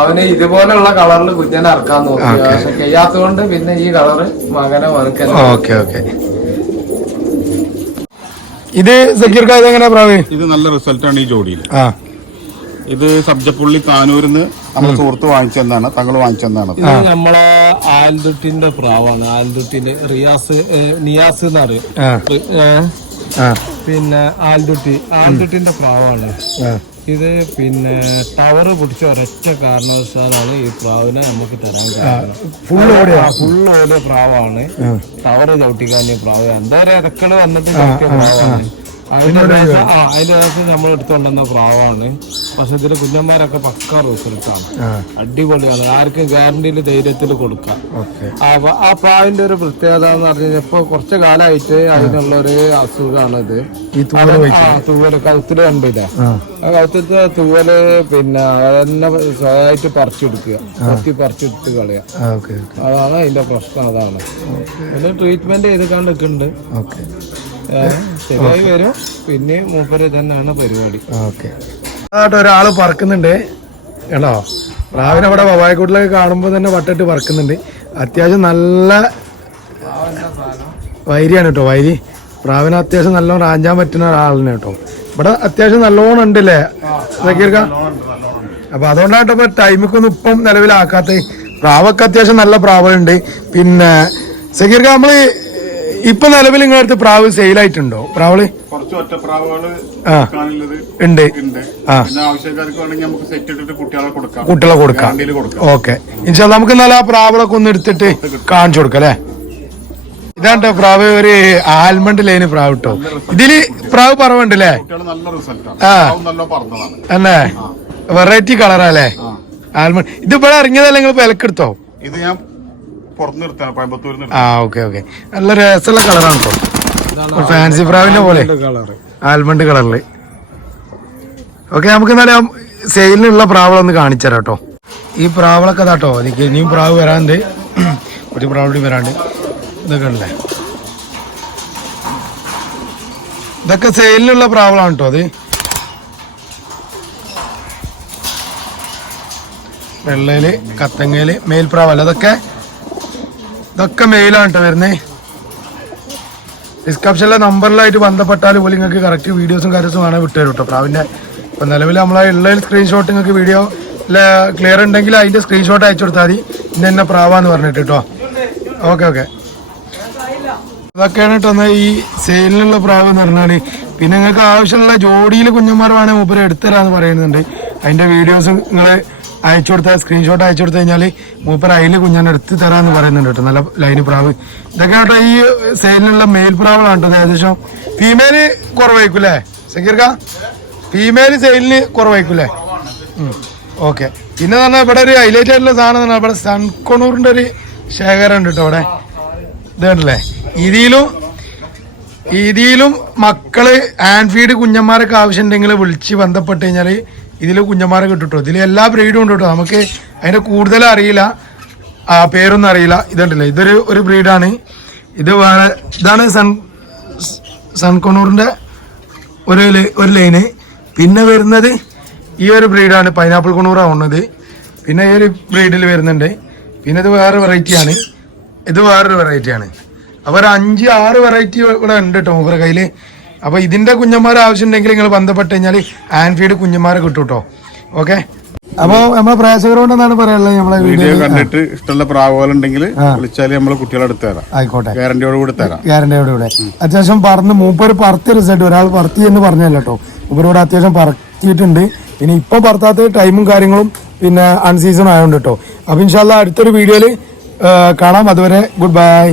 അവന് ഇതുപോലുള്ള കളറിൽ കുഞ്ഞനെ ഇറക്കാൻ നോക്കി. പക്ഷെ കഴിയാത്തതുകൊണ്ട് പിന്നെ ഈ കളറ് മകനെ വറുക്കാൻ. ഓക്കെ ഓക്കെ, ഇത് സക്കീർക്ക ഇതെങ്ങനെ പ്രാവ്? ഇത് നല്ല റിസൾട്ടാണ് ഈ ജോഡിയിൽ. ഇത് സബ്ജപ്പുള്ളി താനൂരിന്ന് നമ്മുടെ സുഹൃത്ത് വാങ്ങിച്ചെന്നാണ്, തങ്ങൾ വാങ്ങിച്ചെന്നാണ്. ഇത് നമ്മളെ ആൽദുട്ടിന്റെ പ്രാവാണ്. ആൽദുട്ടിന് നിയാസ് എന്ന് പറയും. പിന്നെ ആൽദുട്ടിന്റെ പ്രാവാണ് ഇത്. പിന്നെ ടവർ പിടിച്ച ഒരൊറ്റ കാരണവശാലാണ് ഈ പ്രാവിനെ നമുക്ക് തരാൻ കാരണം. ഫുൾ ഓടിയ പ്രാവാണ്. ടവർ ചവിട്ടിക്കാനിയ പ്രാവ്. എന്താ പറയാ, ഇറക്കള് വന്നിട്ട് ചവിട്ടിയ പ്രാവാണ്. അതിന്റെ ശേഷം നമ്മൾ എടുത്തുകൊണ്ടുവന്ന പ്രാവാണ്. പക്ഷെ ഇതില് കുഞ്ഞന്മാരൊക്കെ പക്ക റിസൾട്ടാണ്. അടിപൊളിയാണ്. ആർക്കും ഗ്യാരണ്ടിയിൽ ധൈര്യത്തിൽ കൊടുക്കാം. ആ പ്രാവിന്റെ ഒരു പ്രത്യേകത എന്ന് പറഞ്ഞു ഇപ്പൊ കുറച്ചു കാലമായിട്ട് അതിനുള്ള ഒരു അസുഖമാണ് ഇത്. തൂവല് കൗത്തില് കണ്ടില്ലേ? ആ കൗത്തിലത്തെ തൂവല് പിന്നെ അതന്നെ സ്വയമായിട്ട് പറിച്ചെടുക്കുക. പറിച്ചെടുത്ത് കളയാ. അതാണ് അതിന്റെ പ്രശ്നം. അതാണ് പിന്നെ ട്രീറ്റ്മെന്റ് ചെയ്ത് കണ്ടിട്ടുണ്ട്. ശരിയായി വരും. പിന്നെ മൂപ്പര് തന്നെയാണ് പരിപാടി. ഓക്കെ, ഒരാള് പറക്കുന്നുണ്ട് കേട്ടോ. പ്രാവിനെ അവിടെ വവായക്കൂട്ടിലൊക്കെ കാണുമ്പോ തന്നെ വട്ടിട്ട് പറക്കുന്നുണ്ട്. അത്യാവശ്യം നല്ല വൈരിയാണ് കേട്ടോ. വൈരി പ്രാവിനെ അത്യാവശ്യം നല്ലോണം റാഞ്ചാൻ പറ്റുന്ന ഒരാളിനെ കേട്ടോ. ഇവിടെ അത്യാവശ്യം നല്ലോണം ഉണ്ടല്ലേ സക്കീർക്ക? അപ്പൊ അതുകൊണ്ടാണ് ഇപ്പൊ ടൈമിക്കൊന്നും ഇപ്പം നിലവിലാക്കാത്ത. പ്രാവൊക്കെ അത്യാവശ്യം നല്ല പ്രാവുകളുണ്ട്. പിന്നെ സക്കീർക്ക, നമ്മള് ഇപ്പൊ നിലവിൽ നിങ്ങളുടെ അടുത്ത് പ്രാവ് സെയിലായിട്ടുണ്ടോ? പ്രാവള് കുറച്ച് ഒറ്റ പ്രാവുകള് ഉണ്ട്. കുട്ടികളെ കൊടുക്കാം. ഓക്കെ, നമുക്ക് എന്നാലും ആ പ്രാവുകളൊക്കെ ഒന്ന് എടുത്തിട്ട് കാണിച്ചു കൊടുക്കാം അല്ലെ? ഇതാണ്ടോ പ്രാവ്, ഒരു ആൽമണ്ട് ലൈന് പ്രാവ് കേട്ടോ. ഇതില് പ്രാവ് പറവുണ്ടല്ലേ? അല്ലേ, വെറൈറ്റി കളറല്ലേ ആൽമണ്ട്. ഇതിപ്പോഴെ ഇറങ്ങിയതല്ല, നിങ്ങൾ വിലക്കെടുത്തോ? ഇത് ഞാൻ ഓക്കെ ഓക്കെ, നല്ല രസമുള്ള കളറാണ് കേട്ടോ. ഫാൻസി പ്രാവിന്റെ പോലെ ആൽമണ്ട് കളറില്. ഓക്കെ, നമുക്ക് എന്നാലും സെയിലിനുള്ള പ്രാവളൊന്ന് കാണിച്ചു തരാം കേട്ടോ. ഈ പ്രാവളൊക്കെ ഇതാട്ടോ. എനിക്ക് ഇനിയും പ്രാവ് വരാണ്ട്, ഒരു പ്രാവളി വരാണ്ട്. ഇതൊക്കെ ഉണ്ടല്ലേ, ഇതൊക്കെ സെയിലിനുള്ള പ്രാവളാണ് കേട്ടോ. അത് വെള്ളയില് കത്തങ്ങയില് മേൽപ്രാവല്ല. ഇതൊക്കെ മെയിലാണ് കേട്ടോ വരുന്നത്. ഡിസ്ക്രിപ്ഷനിലെ നമ്പറിലായിട്ട് ബന്ധപ്പെട്ടാൽ പോലും നിങ്ങൾക്ക് കറക്റ്റ് വീഡിയോസും കാര്യസും വേണേൽ വിട്ടുതരും കേട്ടോ പ്രാവിൻ്റെ. ഇപ്പം നിലവിൽ നമ്മളെ ഉള്ള സ്ക്രീൻഷോട്ട് നിങ്ങൾക്ക് വീഡിയോ ക്ലിയർ ഉണ്ടെങ്കിൽ അതിൻ്റെ സ്ക്രീൻഷോട്ട് അയച്ചു കൊടുത്താൽ മതി. ഇന്ന പ്രാവാന്ന് പറഞ്ഞിട്ട് കേട്ടോ. ഓക്കെ ഓക്കെ, അതൊക്കെയാണ് കേട്ടോ ഈ സെയിലിനുള്ള പ്രാവ് എന്ന് പറഞ്ഞാൽ. പിന്നെ നിങ്ങൾക്ക് ആവശ്യമുള്ള ജോഡിയിൽ കുഞ്ഞന്മാർ വേണേൽ മൂപ്പര് എടുത്തരാന്ന് പറയുന്നുണ്ട്. അതിൻ്റെ വീഡിയോസ് നിങ്ങൾ അയച്ചു കൊടുത്താൽ, സ്ക്രീൻഷോട്ട് അയച്ചു കൊടുത്തു കഴിഞ്ഞാൽ മൂപ്പർ അതിൽ കുഞ്ഞാൻ എടുത്ത് തരാന്ന് പറയുന്നുണ്ട് കേട്ടോ. നല്ല ലൈന് പ്രാവ് ഇതൊക്കെ കേട്ടോ. ഈ സെയിലിനുള്ള മെയിൽ പ്രാവുകളാണ് കേട്ടോ. ഏകദേശം ഫീമെയില് കുറവായിരിക്കൂല്ലേ സക്കീർക്ക? ഫീമെയിൽ സെയിലിന് കുറവായിരിക്കൂല്ലേ? ഓക്കെ, പിന്നെ പറഞ്ഞാൽ ഇവിടെ ഒരു ഹൈലൈറ്റ് ആയിട്ടുള്ള സാധനം പറഞ്ഞാൽ ഇവിടെ സൺകൊണൂറിന്റെ ഒരു ശേഖരം ഉണ്ട് കേട്ടോ. ഇവിടെ ഇതുണ്ടല്ലേ, ഇതിലും മക്കള് ഹാൻഡ് ഫീഡ് കുഞ്ഞന്മാരൊക്കെ ആവശ്യമുണ്ടെങ്കിൽ വിളിച്ച് ബന്ധപ്പെട്ട് കഴിഞ്ഞാൽ ഇതിൽ കുഞ്ഞന്മാരെ കിട്ടും കേട്ടോ. ഇതിൽ എല്ലാ ബ്രീഡും ഉണ്ട് കേട്ടോ. നമുക്ക് അതിന്റെ കൂടുതൽ അറിയില്ല. ആ പേരൊന്നും അറിയില്ല. ഇതുണ്ടല്ലേ, ഇതൊരു ബ്രീഡാണ്. ഇത് വേറെ ഇതാണ് സൺകൊണൂറിന്റെ ഒരു ലൈന്. പിന്നെ വരുന്നത് ഈ ഒരു ബ്രീഡാണ്, പൈനാപ്പിൾ കൊണൂറാണ് ഉള്ളത്. പിന്നെ ഈ ഒരു ബ്രീഡിൽ വരുന്നുണ്ട്. പിന്നെ ഇത് വേറെ വെറൈറ്റിയാണ്, ഇത് വേറൊരു വെറൈറ്റിയാണ്. അപ്പോൾ ഒരു 5-6 വെറൈറ്റി ഇവിടെ ഉണ്ട് കേട്ടോ ഇവരുടെ കയ്യിൽ. അപ്പോൾ ഇതിന്റെ കുഞ്ഞന്മാർ ആവശ്യം ഉണ്ടെങ്കിൽ നിങ്ങൾ ബന്ധപ്പെട്ട് കഴിഞ്ഞാൽ ആൻഫീഡ് കുഞ്ഞന്മാരെ കിട്ടും കേട്ടോ. ഓക്കെ, അപ്പൊ നമ്മളെ പ്രേക്ഷകരോട് എന്താണ് പറയാനുള്ളത്? നമ്മളെ വീഡിയോ കണ്ടിട്ട് ഇഷ്ടമുള്ള പ്രാവുകളുണ്ടെങ്കിൽ വിളിച്ചാൽ നമ്മള് കുട്ടികളെ എടുത്ത് തരാം. ആയിക്കോട്ടെ, ഗ്യാരണ്ടിയോട് കൂടി തരാം. ഗ്യാരണ്ടിയോടുകൂടെ. അത്യാവശ്യം പറന്ന് മൂപ്പര് പറത്തിയ റിസൾട്ട്, ഒരാൾ പറത്തി എന്ന് പറഞ്ഞല്ലോ കേട്ടോ. മൂപ്പരോട് അത്യാവശ്യം പറത്തിയിട്ടുണ്ട്. പിന്നെ ഇപ്പൊ പറത്താത്ത ടൈമും കാര്യങ്ങളും പിന്നെ അൺസീസൺ ആയതുകൊണ്ട് കേട്ടോ. അപ്പൊ ഇൻഷാല്ലാ അടുത്തൊരു വീഡിയോയിൽ കാണാം. അതുവരെ ഗുഡ് ബൈ.